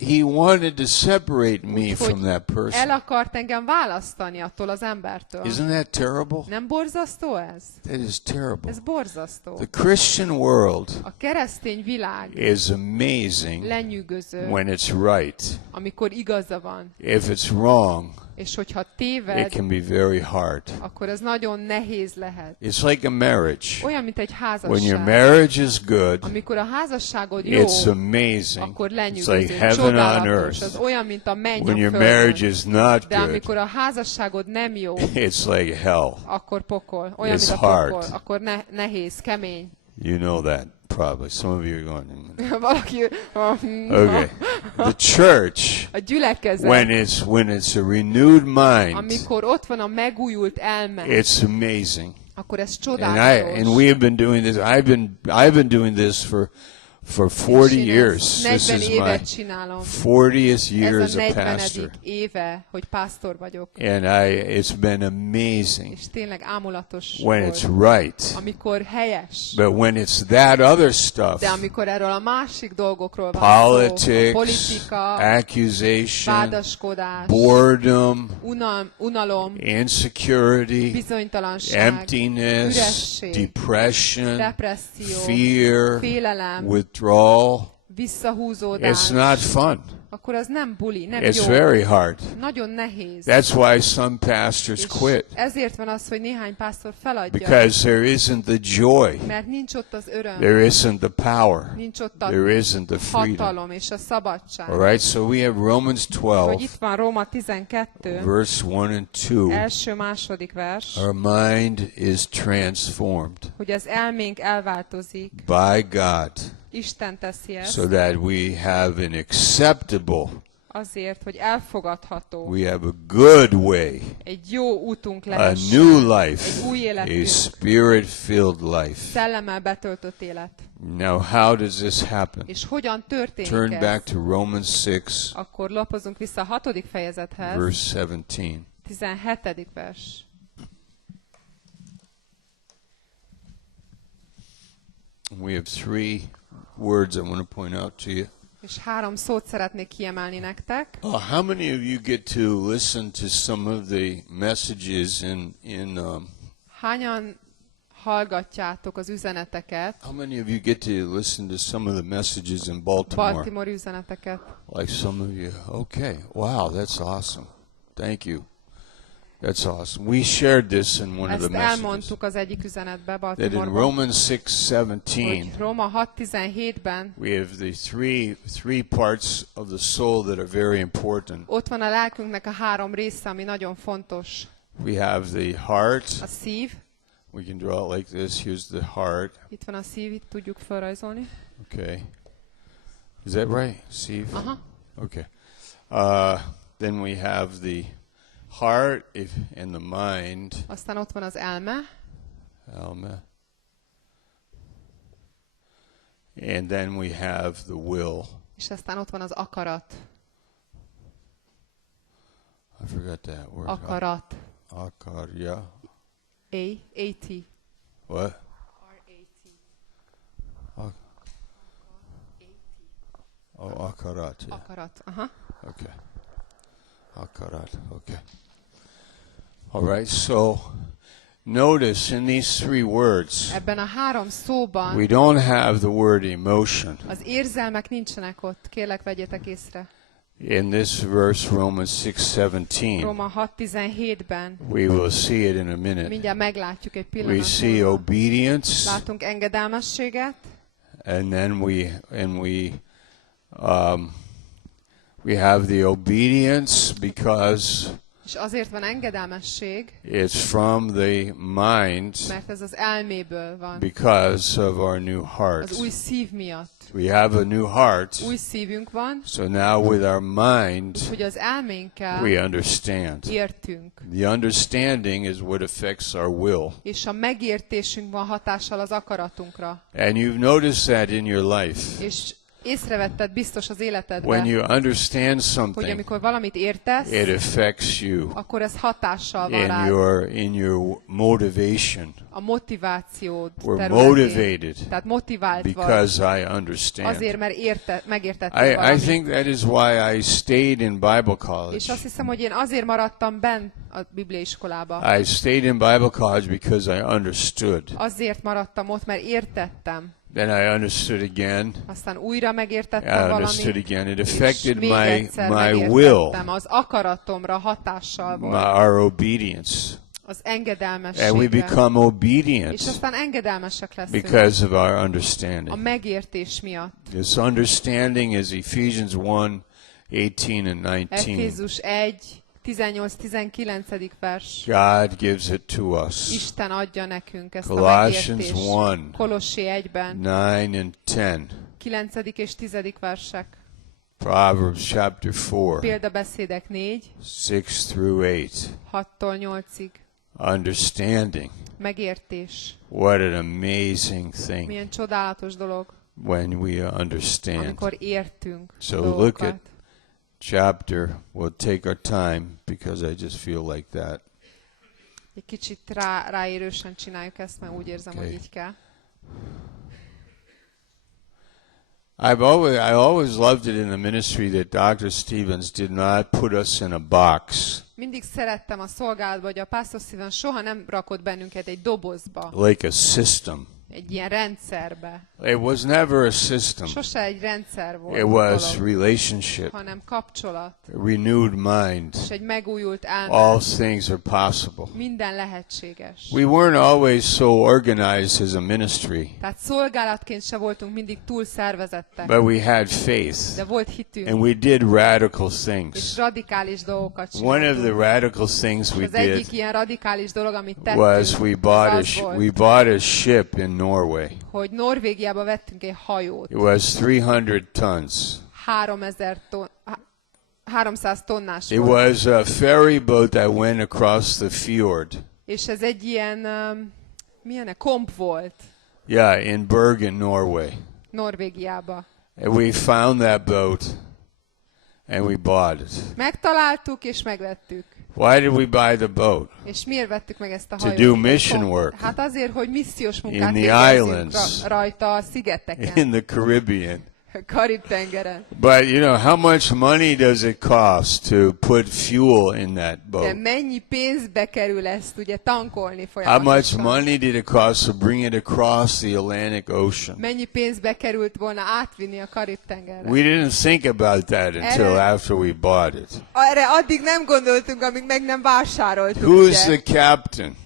he wanted to separate me from that El person. akart engem választani attól az embertől. Isn't that terrible? Nem borzasztó ez? That is terrible. Ez borzasztó. The Christian world A keresztény világ is amazing lenyűgöző, when it's right. amikor igaza van. If it's wrong, És hogyha it téved, can be very hard. akkor ez nagyon nehéz lehet. It's like a marriage. Olyan, mint egy When your házasság. marriage is good, Amikor a házasságod jó, it's amazing. akkor It's lenyűgöző, like heaven on csodálatos. Az earth. olyan, mint a menny When a your marriage földön. is not De good, amikor a házasságod nem jó, it's like hell. akkor pokol. Olyan, It's mint a hard. pokol. Akkor nehéz, kemény. You know that probably. Some of you are going. Valaki... Okay. The church, A gyülekezet, when it's a renewed mind, amikor ott van a megújult elme, it's amazing. akkor ez And csodálatos. we have been doing this. I've been doing this for 40 És én years. ezt This 40 is my évet csinálom. 40th year Ez as a a 40. pastor, éve, hogy pásztor vagyok. and it's been amazing És tényleg ámulatos when volt. it's right. Amikor helyes. But when it's that other stuff, De amikor erről a másik dolgokról van szó, a politics, politika, accusation, vádaskodás, boredom, unalom, insecurity, bizonytalanság, emptiness, üresség, depression, depresszió, fear, félelem, withdrawal, visszahúzódás, it's not fun. akkor az nem buli, nem It's jó. very hard. Nagyon nehéz. That's why some pastors És quit, ezért van az, hogy néhány pásztor feladja. because there isn't the joy, Mert nincs ott az öröm, there isn't the power, nincs ott a there isn't the freedom. hatalom és a szabadság. All right, so we have Romans Hogy 12, itt van Róma 12, verse 1 and 2. első-második vers, Our mind is transformed hogy az elménk elváltozik, by God Isten teszi ezt, so that we have an acceptable, azért, hogy elfogadható, we have a good way, egy jó útunk a lehessen, new egy life, új a életünk, spirit-filled life. szellemmel betöltött élet. Now, how does this happen? És hogyan történik Turn ez? back to Romans 6, Akkor lapozunk vissza a 6. fejezethez, verse 17. 17. vers. We have three words I want to point out to you. És 3 szót szeretnék kiemelni nektek. How many of you get to listen to some of the messages in Hányan hallgatjátok az üzeneteket, how many of you get to listen to some of the messages in Baltimore? Baltimore üzeneteket? Like some of you. Okay. Wow, that's awesome. Thank you. That's awesome. We shared this in one of the Ezt messages. elmondtuk az egyik üzenetbe, That in Baltimore-ban, Romans 6:17, hogy Róma 6.17-ben we have the three parts of the soul that are very important. ott van a lelkünknek a 3 része, ami nagyon fontos. We have the heart. A szív, We can draw it like this. Here's the heart. itt van a szív, itt tudjuk felrajzolni. Okay. Is that right? Szív? Aha. Okay. Then we have the heart and the mind. Aztán ott van az elme. Elme. And then we have the will. És aztán ott van az akarat. I forgot that word. Akarat. Akarya. A-T. What? R-A-T. Oh, akarat. Yeah. Akarat. Aha. Okay. Akarat. Okay. All right. So notice in these three words, Ebben a három szóban we don't have the word emotion. az érzelmek nincsenek ott. Kérlek, vegyetek észre. In this verse, Romans 6:17, Róma 6:17-ben. we will see it in a minute. Mindjárt meglátjuk egy We pillanat. see múlva. obedience, Látunk engedelmességet, and then we have the obedience because és azért van engedelmesség, it's from the mind mert ez az elméből van. because of our new heart. Az új szív miatt. We have a new heart, Új szívünk van, so now with our mind hogy az elménkkel we understand. értünk. The understanding is what affects our will. És a megértésünk van hatással az akaratunkra. And you've noticed that in your life. És észrevetted biztos az When életedben, you understand hogy something, amikor valamit értesz, it affects you akkor ez hatással van rád. in your motivation. A motivációd We're területén. motivated Tehát motivált vagy. because I understand. Azért, mert megértettél I valamit. think that is why I stayed in Bible college. És azt hiszem, hogy én azért maradtam benn a Bibliaiskolába. I stayed in Bible college because I understood. Azért maradtam ott, mert értettem. Then I understood again. Aztán újra I megértettem understood valamit. again. It És affected még egyszer my will, megértettem. Az akaratomra hatással volt. our obedience. Az And we engedelmességre. become És obedient aztán engedelmesek leszünk. because of our A understanding. megértés miatt. This understanding is Ephesians 1:18 and 19. Efézus 1, 18-19. vers. God gives it to us. Isten adja nekünk ezt a Colossians megértést. 1, Kolossi 1-ben, 9 and 10. 9. és 10. versek. Proverbs chapter 4, Példabeszédek 4, 6 through 8. 6-tól 8-ig. Understanding. Megértés. What an amazing thing Milyen csodálatos dolog, when we understand. amikor értünk So dolgokat. look at chapter. We'll take our time because I just feel like that. Egy kicsit ráérősen csináljuk ezt, mert úgy érzem, hogy így kell. I always loved it in the ministry that Dr. Stevens did not put us in a box, Mindig szerettem a szolgálatba, hogy a Pastor Steven soha nem rakott bennünket egy dobozba, like a system. egy ilyen rendszerbe. It was never a system. Sose egy rendszer volt, It a was dolog, relationship, hanem kapcsolat, renewed mind. és egy megújult All elme. things are possible. Minden lehetséges. We weren't always so organized as a ministry, Tehát szolgálatként se voltunk mindig túl szervezettek, but we had faith de volt hitünk, and we did radical és things. radikális dolgokat One of csináltunk. the radical things we Az egyik did ilyen radikális dolog, amit was tettünk, az volt, we bought a ship in Norway. hogy Norvégiába vettünk egy hajót. It was 300 tons. 300 tonnás It volt. was a ferry boat that went across the fjord. És ez egy ilyen, komp volt Yeah, in Bergen, Norway. Norvégiába. And we found that boat and we bought it. Megtaláltuk és megvettük. Why did we buy the boat? És miért vettük meg ezt a To hajót? do Egy mission kompot? work. Hát azért, hogy missziós munkát In the végezzünk islands. rajta a szigeteken, In the Caribbean. Karib-tengeren. But you know, how much money does it cost to put fuel in that De boat? mennyi pénzbe kerül ezt ugye tankolni How much folyamatosan? money did it cost to bring it across the Atlantic Ocean? Mennyi pénzbe került volna átvinni a Karib-tengerre? We didn't think about that until after we bought it. Erre addig nem gondoltunk, amíg meg nem vásároltuk. Who's ugye? the captain?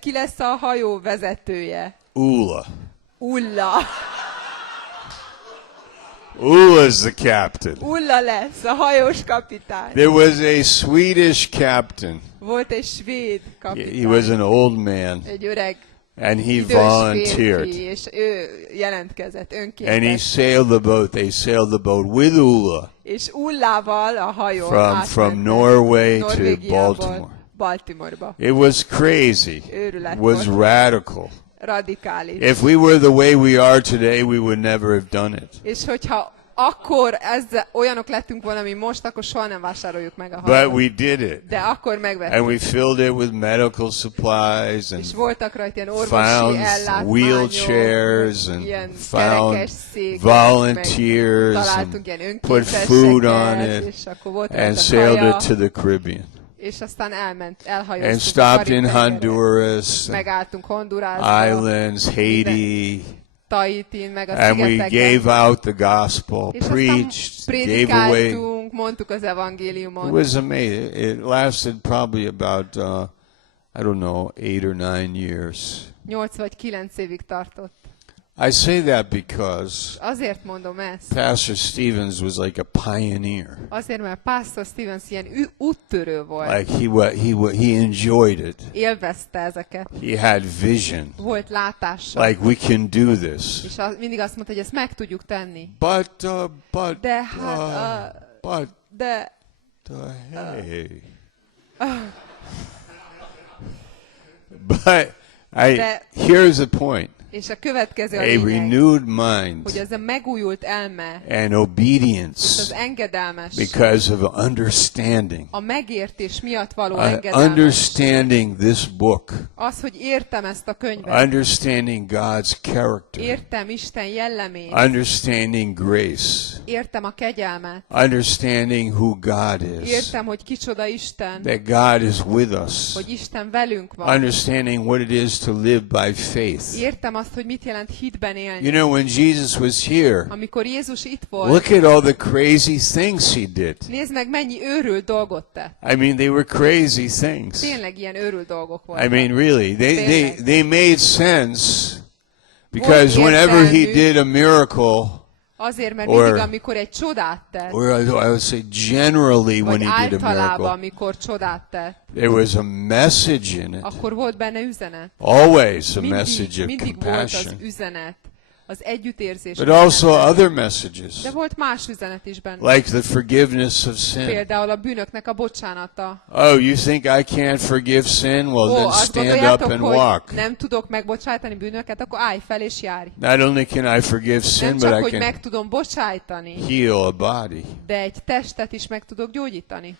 Ki lesz a hajó vezetője? Ulla. Ulla. Ulla's the captain. Ulla lesz a hajós kapitány. There was a Swedish captain. Volt egy svéd kapitány. He was an old man. Egy öreg And he idős volunteered. férfi, és ő jelentkezett And he önkéntes. sailed the boat. They sailed the boat with Ulla És Ullával a hajón from átmentek Norway to Norvégiából Baltimore. Baltimoreba. It was crazy. Őrület It was volt. radical. Radikális. If we were the way we are today, we would never have done it. És hogyha akkor ezzel olyanok lettünk volna, mint most, akkor soha nem vásároljuk meg a But hajót. we did it. De akkor And megvettük. we filled it with medical supplies and És voltak rajta ilyen orvosi found ellátmányok, wheelchairs and ilyen found kerekesszékek, volunteers meg and találtunk ilyen put food on önkénteseket, it és akkor volt and rajta sailed kaja, it to the Caribbean. és aztán And elhajóztunk stopped in a Karib-tengerre. Honduras, Megálltunk Hondurasba, islands, Haiti, Taitin, meg a and we szigeteken. gave out the gospel, És aztán preached, gave away. prédikáltunk, mondtuk az It evangéliumot. was amazing. It lasted probably about, I don't know, 8 or 9 years. 8 vagy 9 évig tartott. I say that because Azért mondom ezt. Pastor Stevens was like a pioneer. Azért, mert Pastor Stevens ilyen úttörő volt. Like he enjoyed it. Élvezte ezeket. He had vision. Volt látása. Like we can do this. És mindig azt mondta, hogy ezt meg tudjuk tenni. But De hát, but de hey. But here's the point. és a következő a A lényeg, renewed mind hogy ez a megújult elme, and és obedience az engedelmes, because of understanding. a megértés miatt való engedelmes, Understanding this book. az, hogy értem ezt a könyvet, Understanding God's character. értem Isten jellemét, Understanding grace. értem a kegyelmet, Understanding who God is. értem, hogy kicsoda Isten, That God is with us. hogy Isten velünk van, Understanding what it is to live by faith. értem azt, hogy mit jelent hitben élni. You know, when Jesus was here, Amikor Jézus itt volt, look at all the crazy things he did. nézd meg, mennyi őrült dolgot tett. I mean, they were crazy things. Tényleg ilyen őrült dolgok voltak. I mean, really, Tényleg. they made sense because whenever he did a miracle, Azért, mert or- mindig, amikor egy csodát tett, or I would say generally when vagy he did a általában, miracle, amikor csodát tett, there was a message in it. akkor volt benne üzenet. Always a message of Mindig volt az compassion. üzenet, az együttérzés. But üzenete. also other messages, De volt más üzenet is benne. like the forgiveness of sin. Például a bűnöknek a bocsánata. Oh, you think I can't forgive sin? Well, then Azt stand up gondoljátok, and hogy walk. nem tudok megbocsájtani bűnöket, akkor állj fel és járj. Not only can I forgive sin, Nem but csak, I hogy can meg tudom bocsájtani, heal a body de egy testet is meg tudok gyógyítani.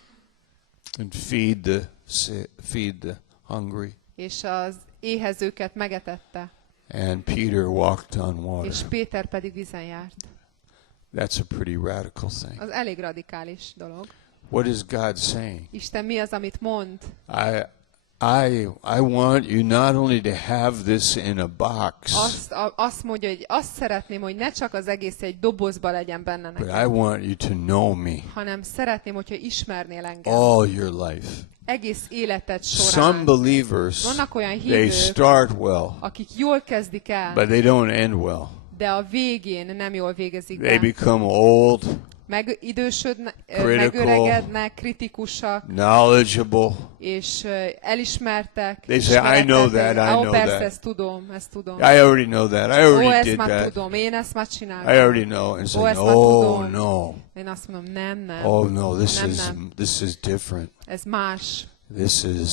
and feed the hungry. És az éhezőket megetette, And Peter walked on water. és Péter pedig vízen járt. That's a pretty radical thing. Az elég radikális dolog. What is God saying? Isten mi az, amit mond? I want you not only to have this in a box, Azt mondja, hogy azt szeretném, hogy ne csak az egész egy dobozba legyen benne but I nekem, want you to know me hanem szeretném, hogyha ismernél engem. all your life. Egész életed Some során. believers, Vannak olyan they hívők, start well, akik jól kezdik el, but they don't end well. de a végén nem jól végezik They be. become old, Megidősödnek, critical, megöregednek, kritikusak, knowledgeable. és elismertek. They say, I know that, I know persze, that. ezt tudom. I already know that. I Ó, already ezt did már that. tudom, én ezt már csináltam. I already know. And Ó, say, ezt már oh tudom. no, Én azt mondom, nem. oh no, Nem. this is different. Ez más. This is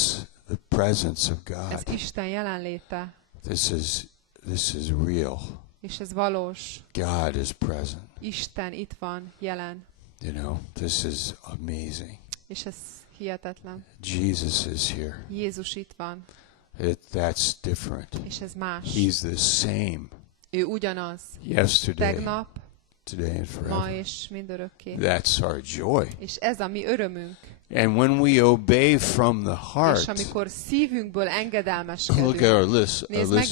the presence of Ez God. Isten jelenléte. This is real. És ez valós. God is present. Isten itt van, jelen. You know, this is amazing. És ez hihetetlen. Jesus is here. Jézus itt van. That's different. És ez más. He's the same Ő ugyanaz. yesterday, Tegnap, today, and ma forever. és mindörökké. That's our joy. És ez a mi örömünk. And when we obey from the És heart, amikor szívünkből look at engedelmeskedünk, our list. Nézd meg.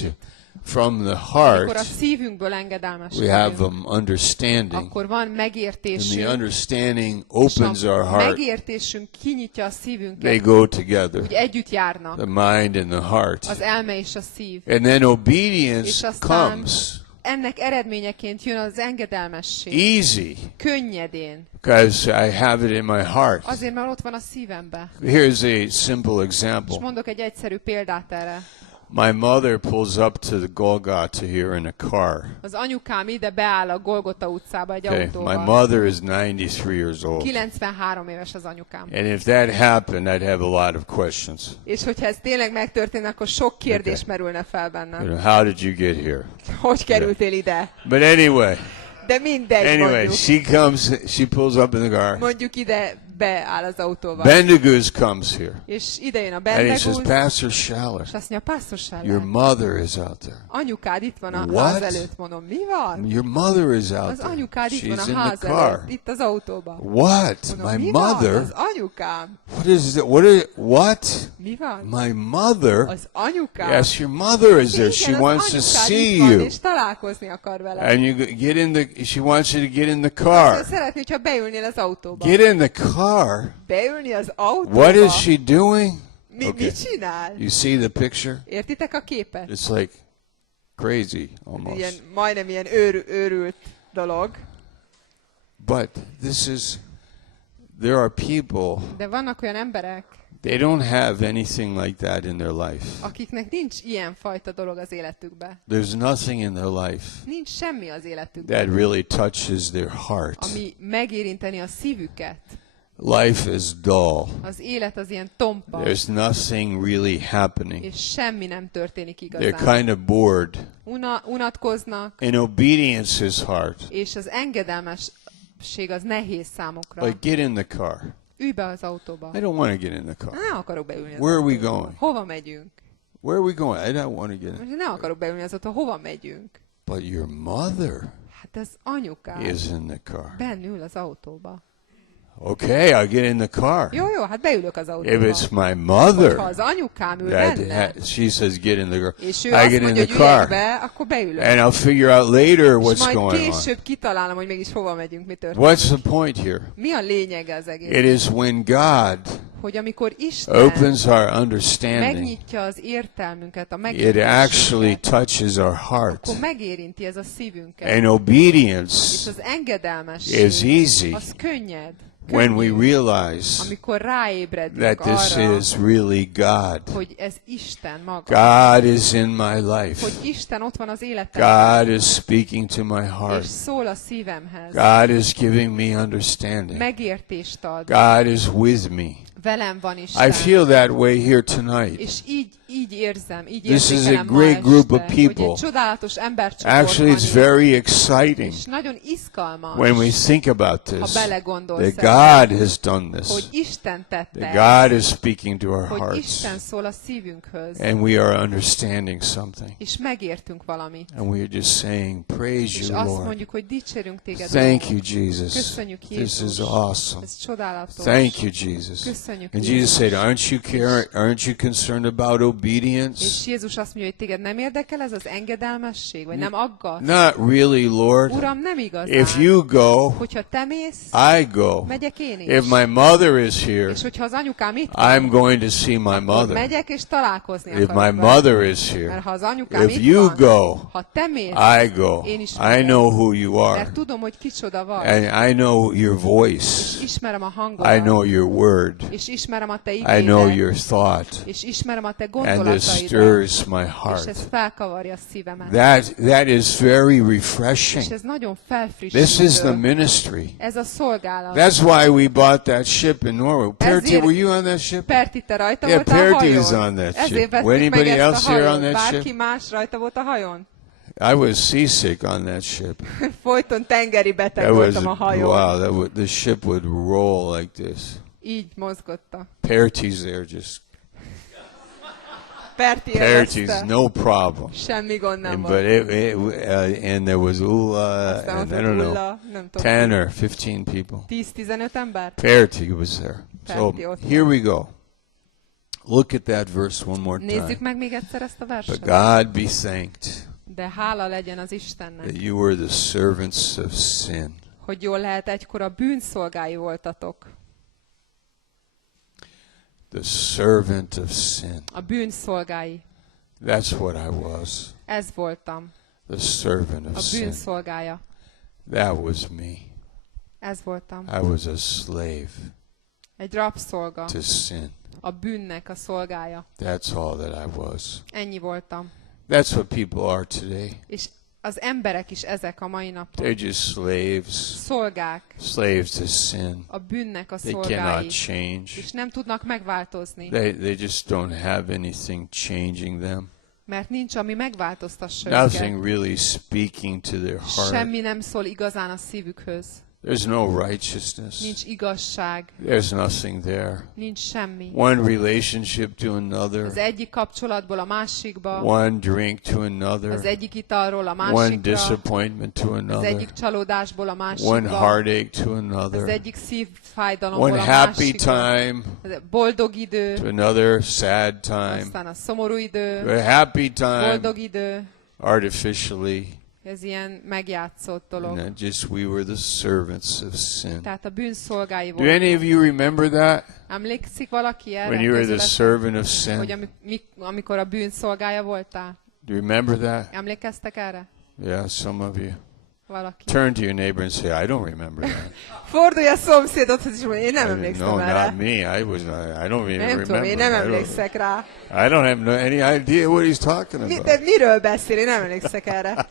From the amikor a heart, szívünkből we have engedelmeskedünk, understanding. akkor van And the megértésünk, understanding és opens a our heart. megértésünk kinyitja a They szívünket, go together, úgy együtt járnak, the mind and the heart. az elme és a szív. And then És obedience aztán comes ennek eredményeként jön az engedelmesség. easy Könnyedén. because I have it in my heart. Azért, mert ott van a szívemben. Here's a simple És example. mondok egy egyszerű példát erre. My mother pulls up to the Golgotha here in a car. Az anyukám ide beáll a Golgota utcába egy Okay, autóval. my mother is 93 years old. 93 éves az anyukám. And if that happened, I'd have a lot of questions. És hogyha ez tényleg megtörténne, akkor sok kérdés merülne fel bennem. How did you get here? Hogy kerültél ide? But anyway, De mindegy, mondjuk. she pulls up in the car. Mondjuk ide beáll az autóval. Bendeguz comes here. És ide jön a And he Bendeguz, says, Pastor Schaller, és azt mondja, Pastor Schaller, your mother is out there. anyukád itt van a What? ház előtt, mondom, mi van? Your mother is out Az there. anyukád itt van She's a in ház the car. előtt, itt az autóban. What? Mondom, My mi van? mother? Az anyukám. What is that? What? Mi van? My mother? Az anyukám. Yes, your mother is there. Igen, She az wants to anyukád see itt van, you. és találkozni akar vele. And you get in the, she wants you to get in the Azt car. szeretné, hogyha beülnél az autóba. Get in the car? Beülni az autóba? What is she doing? Mit csinál? You see the picture? Értitek a képet? It's like crazy almost. Ilyen, majdnem ilyen őrült dolog. But there are people, De vannak olyan emberek, they don't have anything like that in their life. akiknek nincs ilyen fajta dolog az életükben. There's nothing in their life Nincs semmi az életükben, that really touches their heart. ami megérinteni a szívüket. Life is dull. Az élet az ilyen tompa, There's nothing really happening. és semmi nem történik They're igazán. kind of bored. Unatkoznak, And obedience is hard. és az engedelmesség az nehéz számukra. Like, get in the car. Ülj be az autóba. I don't want to get in the car. Nem akarok beülni az Where are we autóba. going? Hova megyünk? Where are we going? I don't want to get in. Most nem akarok beülni az autóba. Hova megyünk? But your mother Hát az anyukám is in the car. benn ül az autóba. Okay, I'll get in the car. Jó, hát beülök az If autóba. it's my Ha mother, az anyukám ül benne, she says get in the car, és ő I azt get in mondja, the hogy üljek car. be, akkor beülök. And I'll figure out later És what's majd going on. később kitalálom, hogy mégis hova megyünk, mi történik. What's the point here? Mi a lényege az egész? It is when God Hogy amikor Isten opens our understanding, megnyitja az értelmünket, a it megértésünket, actually touches our heart. akkor megérinti ez a szívünket. And És obedience az engedelmesség is easy az könnyed. when we Könnyű, realize amikor ráébredünk that this arra, is really God. hogy ez Isten maga. God is in my life. Hogy Isten ott van az életemben, God is speaking to my és heart. szól a szívemhez. God is giving me understanding. Megértést ad. God is with me. Velem van Isten. I feel that way here tonight. És így érzem, így This is a érzékelem ma great group of este, hogy people. egy csodálatos embercsoport Actually, van it's itt, very exciting és nagyon izgalmas, when we think about ha this, belegondolsz that God has done hogy this, Isten tette, that God is speaking to our hogy hearts, Isten szól a szívünkhöz, and we are understanding something. és megértünk valamit. And we are just saying, praise És you, azt Lord. mondjuk, hogy dicsérünk téged. Thank Uram. you, Jesus. Köszönjük, This Jézus. is awesome. Ez csodálatos. Thank you, Jesus. Köszönjük, And Jézus. Jesus said, aren't you concerned about obedience? És Jézus azt mondja, hogy téged nem érdekel ez az engedelmesség, vagy nem aggaszt? Not really, Lord. Uram, nem igazán. If you go, Hogyha te mész, I go. megyek én is. If my mother is here, És hogyha az anyukám itt van, I'm going to see my akkor mother. megyek és találkozni If akarok my vele. mother is Mert here, ha az anyukám if itt you van, go, ha te mész, I go. én is I megyek. know who you Mert are. tudom, hogy kicsoda vagy. And I know your voice. Ismerem a hangodat. I know your word. És ismerem a te I know igédet. your thought. És ismerem a te And gondolataidat. this stirs my És heart. ez felkavarja a szívemet. That is very És refreshing. ez nagyon This is the felfrissítő. ministry. Ez a szolgálat. That's why we bought that ship in Norway. Perti, Ezért- were you on that ship? Perti, te rajta Yeah, voltál a Perti was hajón. on that Ezért ship. vettük Anybody meg ezt else a here on hajót. that Bárki ship? más rajta volt a hajón? I was seasick on that ship. Folyton tengeri beteg voltam a hajón. wow. The ship would roll like this. Így mozgotta. Perti's there, just Perti Perti's érezte. no problem. Semmi gond nem But volt. and there was Aztán and ott I volt don't know, Ulla, nem tudom. 10 or 15 people. 10-15 ember? Perti was there. So Perti ott here volt. we go. Look at that verse one more Nézzük time. meg még egyszer ezt a But verset. God be thanked De hála legyen az Istennek, that you were the servants of sin. hogy jól lehet egykor a bűnszolgái voltatok. The servant of sin. A bűnszolgái. That's what I was. Ez voltam. The servant A of sin. bűnszolgája. That was me. Ez voltam. I was a slave. Egy rabszolga. to sin. A bűnnek a szolgája. That's all that I was. Ennyi voltam. That's what people are today. És az emberek is ezek a mai napon. They're just slaves. Szolgák. Slaves to sin. A bűnnek a They szolgái. cannot change. És nem tudnak megváltozni. They just don't have anything changing them. Mert nincs, ami megváltoztassa Nothing őket. really speaking to their heart. Semmi nem szól igazán a szívükhöz. There's no righteousness. Nincs igazság. There's nothing there. Nincs semmi. One relationship to Az another. egyik kapcsolatból a másikba. One drink to Az another. egyik italról a One másikra. disappointment to Az another. egyik csalódásból a One másikba. heartache to Az another. egyik szívfájdalomból One a happy másikba. time Boldog idő. to another sad time. Aztán a szomorú idő. To a happy time Boldog idő. artificially. Ez ilyen megjátszott dolog. And just we were the servants of sin. Tehát a bűn szolgái Do any voltunk. of you remember that? Emlékszik valaki erre? When you were the közületek? servant of Hogy sin? amikor a bűn szolgája voltál? Do you remember that? Emlékeztek erre? Yeah, some of you. Valaki. Turn to your neighbor and say, I don't remember that. Fordulj a szomszédodhoz, és mondja, én nem No, emlékszem erre. not me. I don't even Nem remember. tudom, én nem I don't- emlékszek rá. I don't have any idea what he's talking De about. miről beszél? Én nem emlékszek erre.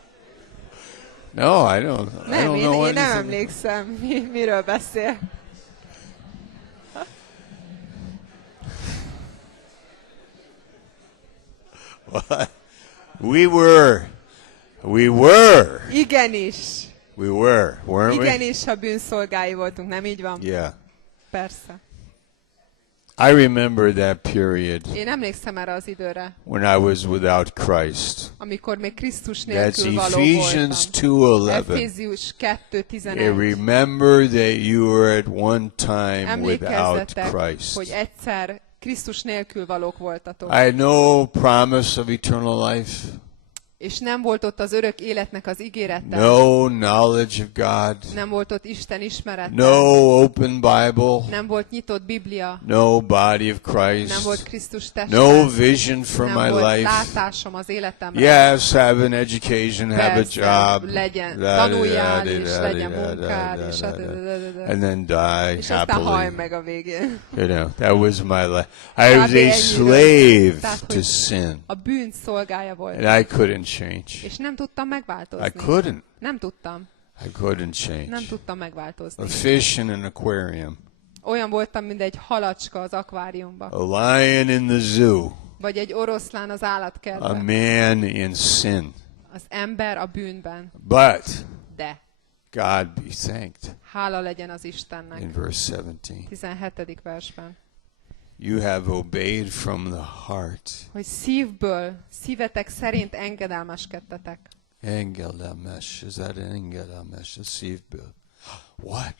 No, I don't. I Nem, don't én know nem anything. emlékszem. Miről beszél? What? We were. Igenis. Weren't we? Igenis, ha bűnszolgái voltunk, nem így van? Yeah. Persze. I remember that period Én emlékszem erre az időre, when I was without Christ. amikor még Krisztus That's nélkül való Ephesians voltam. 2:11. Efézius And 2:11. remember that you were at one time without Emlékezzetek, Christ. hogy egyszer Krisztus nélkül valók voltatok. I had no promise of eternal life, És nem volt ott az örök életnek az ígérete. no knowledge of God, Nem volt ott Isten ismerete. no open Bible, Nem volt nyitott Biblia. no body of Nem Christ, volt Krisztus teste. no vision for Nem my volt life. látásom az életemre. Yes, have an education, have a Persze, job, legyen, da- tanuljál, da- és da- legyen da- da- munkád, da- és da- da- a- and then die és aztán haj happily. meg a végén. You know, that was my life. I was Kb. a ennyire. slave Tehát, to hogy sin, a bűn szolgája volt. and I couldn't change. És nem tudtam megváltozni. I couldn't. Nem tudtam. I couldn't change. Nem tudtam megváltozni. A fish in an aquarium, Olyan voltam, mint egy halacska az akváriumban. a lion in the zoo, Vagy egy oroszlán az a állatkertben. man in sin. Az ember a bűnben. But De God be thanked. hála legyen az Istennek. In verse 17, 17. versben. you have obeyed from the heart. Hogy szívből, szívetek szerint engedelmeskedtetek. Engeldamesh, is that an engeldamesh, a szívből? What?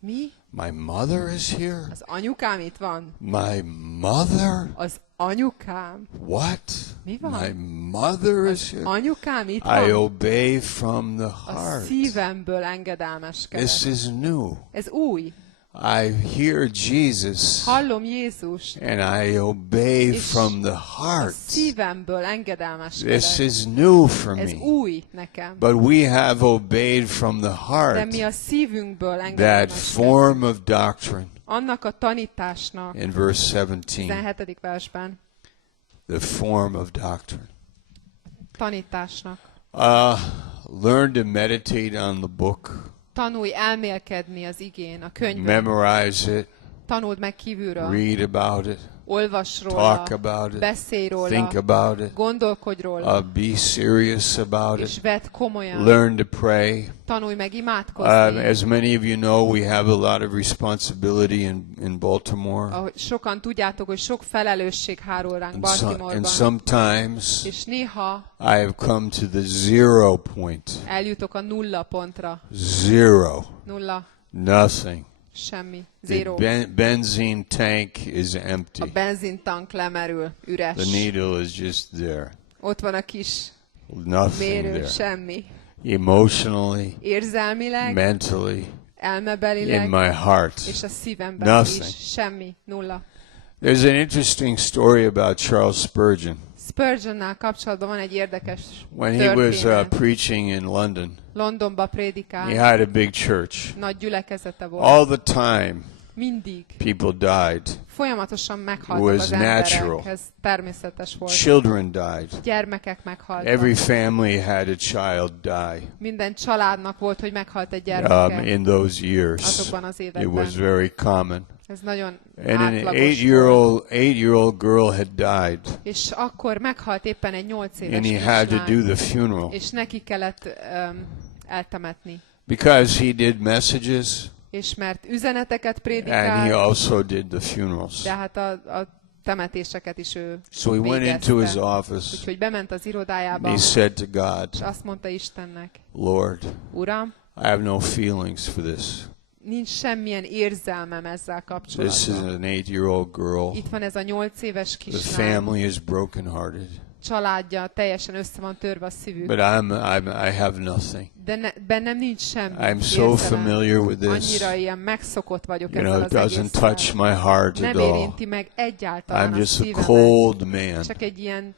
Mi? My mother is here? Az anyukám itt van? My mother? Az anyukám? What? Mi van? My mother is here? Anyukám itt I van? obey from the A heart. szívemből engedelmeskedek. This is new. Ez új. I hear Jesus Hallom Jézust. and I obey És from the A heart. szívemből This engedelmeskedek. is new for Ez me. új nekem. But we have obeyed from the De heart mi a szívünkből that engedelmeskedünk. form of doctrine. Annak a tanításnak, In verse 17, 17. versben, the form of doctrine. tanításnak. Learn to meditate on the book. Tanulj elmélkedni az igén, a könyvben. Memorize it. Tanuld meg kívülről. Read about it. Olvas róla. Talk about it. Beszélj róla. Think about it. Gondolkodj róla. Be serious about És it. vedd komolyan. Learn to pray. Tanulj meg imádkozni. As many of you know, we have a lot of responsibility in Baltimore. Ahogy sokan tudjátok, hogy sok felelősség hárul ránk Baltimore-ban. And sometimes És néha I have come to the 0 point. eljutok a nulla pontra. 0. Nulla, Nothing. semmi, The zero. benzene tank is A empty. benzintank lemerül, üres. The needle is just there. Ott van a kis Nothing mérő, there. semmi. Emotionally, Érzelmileg, mentally, elmebelileg, in my heart. és a szívemben Nothing. is. Semmi, nulla. There's an interesting story about Charles Spurgeon. Spurgeonnal kapcsolatban van egy érdekes When he was történet. preaching in London, Londonba prédikál, he had a big church. nagy gyülekezete volt. All the time, Mindig. People died. Folyamatosan It meghaltak was az emberek. natural. Ez természetes volt. Children died. Gyermekek meghaltak. Every family had a child die. Minden családnak volt, hogy meghalt egy gyermeke. In those years, Azokban az it években. was very common. Ez nagyon And an átlagos volt. eight-year-old girl had died, És akkor meghalt éppen egy 8 éves and he had to do kislány, the funeral és neki kellett eltemetni. because he did messages És mert üzeneteket and he prédikált, also did the funerals. de hát a temetéseket is ő So he went into his végezte. office Úgyhogy bement az and irodájába, he said to God, és azt mondta Istennek, Lord, Uram, I have no feelings for this. nincs semmilyen érzelmem ezzel This is kapcsolatban. an 8-year-old girl. Itt van ez a 8 éves The kislány, family is brokenhearted, családja teljesen össze van törve a szívük, but I have nothing. de bennem nincs semmi I'm so érzelem. familiar with this. Annyira ilyen megszokott vagyok You know, ezzel it az doesn't egésszel. touch my heart at Nem all. érinti meg egyáltalán I'm a just a szívemet. cold man, Csak egy ilyen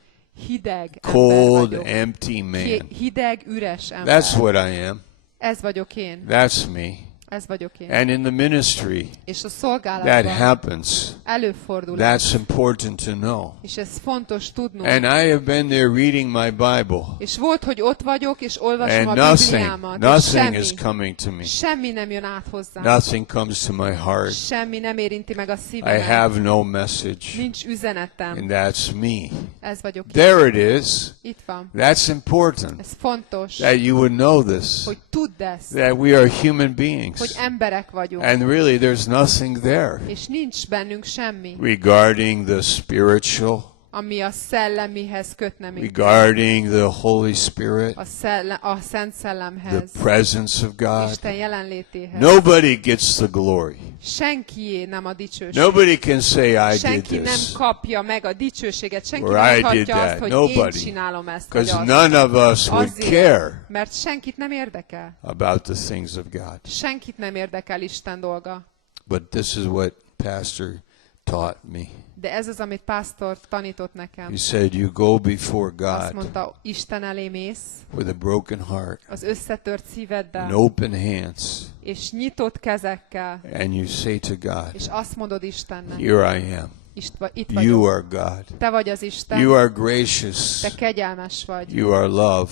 hideg cold, ember vagyok. empty man. Hideg, üres ember. That's what I am. Ez vagyok én. That's me. Ez vagyok én. And in the ministry, És a that szolgálatban happens. előfordul. That's important to know. És ez fontos tudnunk. And I have been there reading my Bible, És volt, hogy ott vagyok, és olvasom and a Bibliámat. és nothing is coming to me. semmi nem jön át hozzám. Nothing comes to my heart. Semmi nem érinti meg a I szívemet. have no message. Nincs üzenetem. And that's me. Ez vagyok én. There it is. Itt van. That's important. Ez fontos, That you would know this. hogy tudd ezt, That we are human beings. hogy emberek vagyunk. And really, there's nothing there És nincs bennünk semmi, regarding the spiritual, ami a szellemihez kötne minket. regarding the Holy Spirit, A Szent the Szellemhez, presence of God. Isten jelenlétéhez. Nobody gets the glory. Senkié nem a dicsőség. Nobody can say, I did Senki nem this. kapja meg a dicsőséget. Senki Or nem I did mondhatja azt, that. hogy Nobody. én csinálom ezt, vagy Because azt. none of us would Azért, care mert senkit nem érdekel. about the things of God. Senkit nem érdekel Isten dolga. But this is what Pastor taught me. De ez az, amit pásztor tanított He nekem. said, you go before Azt God mondta, Isten elé mész, with a broken heart az összetört and szíveddel, open hands, és nyitott kezekkel, and you say to God, és azt mondod Istennek, here I am. itt You vagyok. are God. Te vagy az Isten, You are gracious. te kegyelmes vagy, You are love.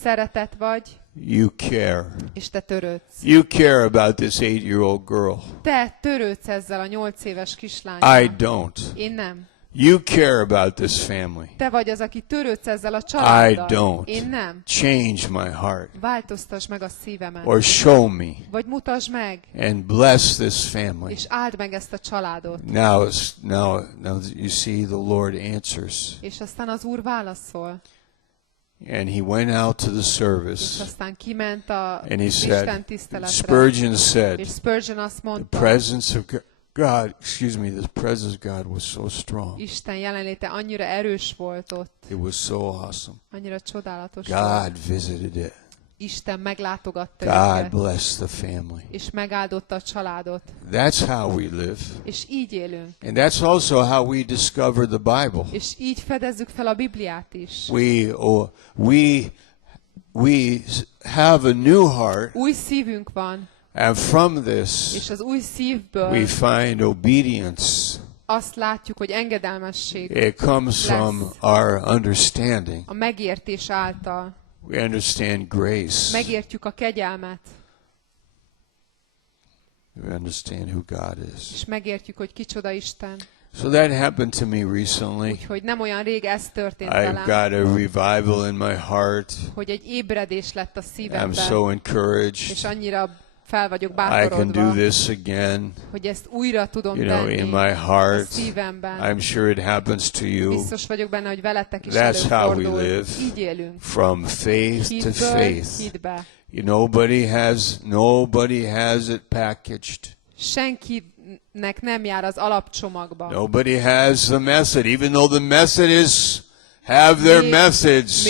szeretet vagy, You care. és te törődsz. You care about this 8-year-old girl. Te törődsz ezzel a 8 éves kislánnyal. I don't. Én nem. You care about this family. Te vagy az, aki törődsz ezzel a I családdal. don't. Én nem. Change my heart. Változtasd meg a szívemet. Or show me Vagy mutasd meg, and bless this family. és áld meg ezt a családot. Now you see the Lord answers. És aztán az Úr válaszol. And he went out to the És service aztán kiment a and he Isten said, tiszteletre. Spurgeon said, És Spurgeon azt the mondta, presence of God, the presence of God was so strong. Isten jelenléte annyira erős volt ott, It was so awesome. annyira csodálatos volt. God visited it. Isten meglátogatta God őket, blessed the family. és megáldotta a családot. That's how we live. És így élünk. And that's also how we discover the Bible. És így fedezzük fel a Bibliát is. We have a new heart, Új szívünk van, and from this és az új szívből we find obedience. azt látjuk, hogy engedelmesség It comes from lesz our understanding. a megértés által. We understand grace. Megértjük a kegyelmet, We understand who God is. és megértjük, hogy kicsoda Isten. So that happened to me recently. Úgyhogy nem olyan rég ez történt I've velem, got a revival in my heart. hogy egy ébredés lett a I'm szívemben, so és encouraged. annyira fel vagyok I can do bátorodva, this again, hogy ezt újra tudom you know, tenni in my a heart. szívemben. I'm sure it happens to you. Biztos vagyok benne, hogy veletek is That's how we előfordul. live. Így élünk. From faith to Hitből faith. hitbe. Nobody has it packaged. Senkinek nem jár az alapcsomagba. Nobody has the method, even though the Methodists have their methods.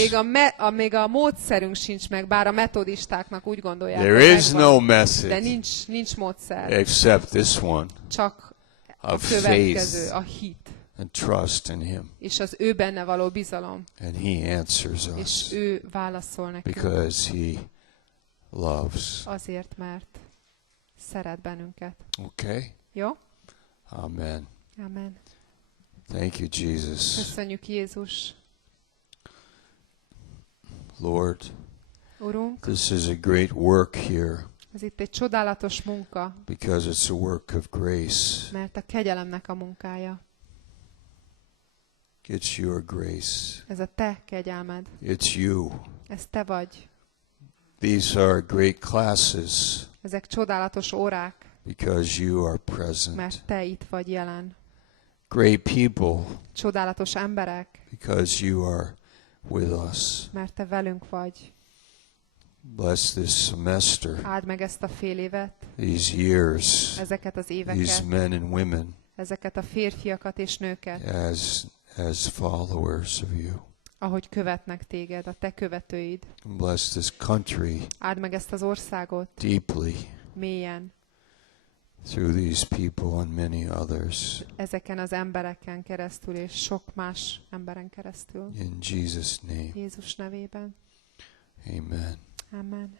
Még a módszerünk sincs meg, bár a metodistáknak úgy gondolják, There hogy is megvan, no de method nincs módszer. except this one Csak a of következő, faith a hit, and trust in Him. és az ő benne való bizalom, And He answers és us ő válaszol nekünk. because He loves. Azért, mert szeret bennünket. Okay? Jó? Amen. Amen. Thank you, Jesus. Köszönjük, Jézus. Lord, Urunk, this is a great work here ez itt egy csodálatos munka, because it's a work of grace. mert a kegyelemnek a munkája. It's your grace. Ez a te kegyelmed. It's you. Ez te vagy. These are great classes Ezek csodálatos órák, because you are present. mert te itt vagy jelen. Great people Csodálatos emberek, because you are with us. mert te velünk vagy. Bless this semester, Áld meg ezt a fél évet, these years, ezeket az these éveket, men and women ezeket a férfiakat és nőket, as followers of you. ahogy követnek téged, a te követőid. Bless this country Áld meg ezt az országot deeply mélyen, through these people and many others. ezeken az embereken keresztül és sok más emberen keresztül. In Jesus' name, Jézus nevében. amen. Amen.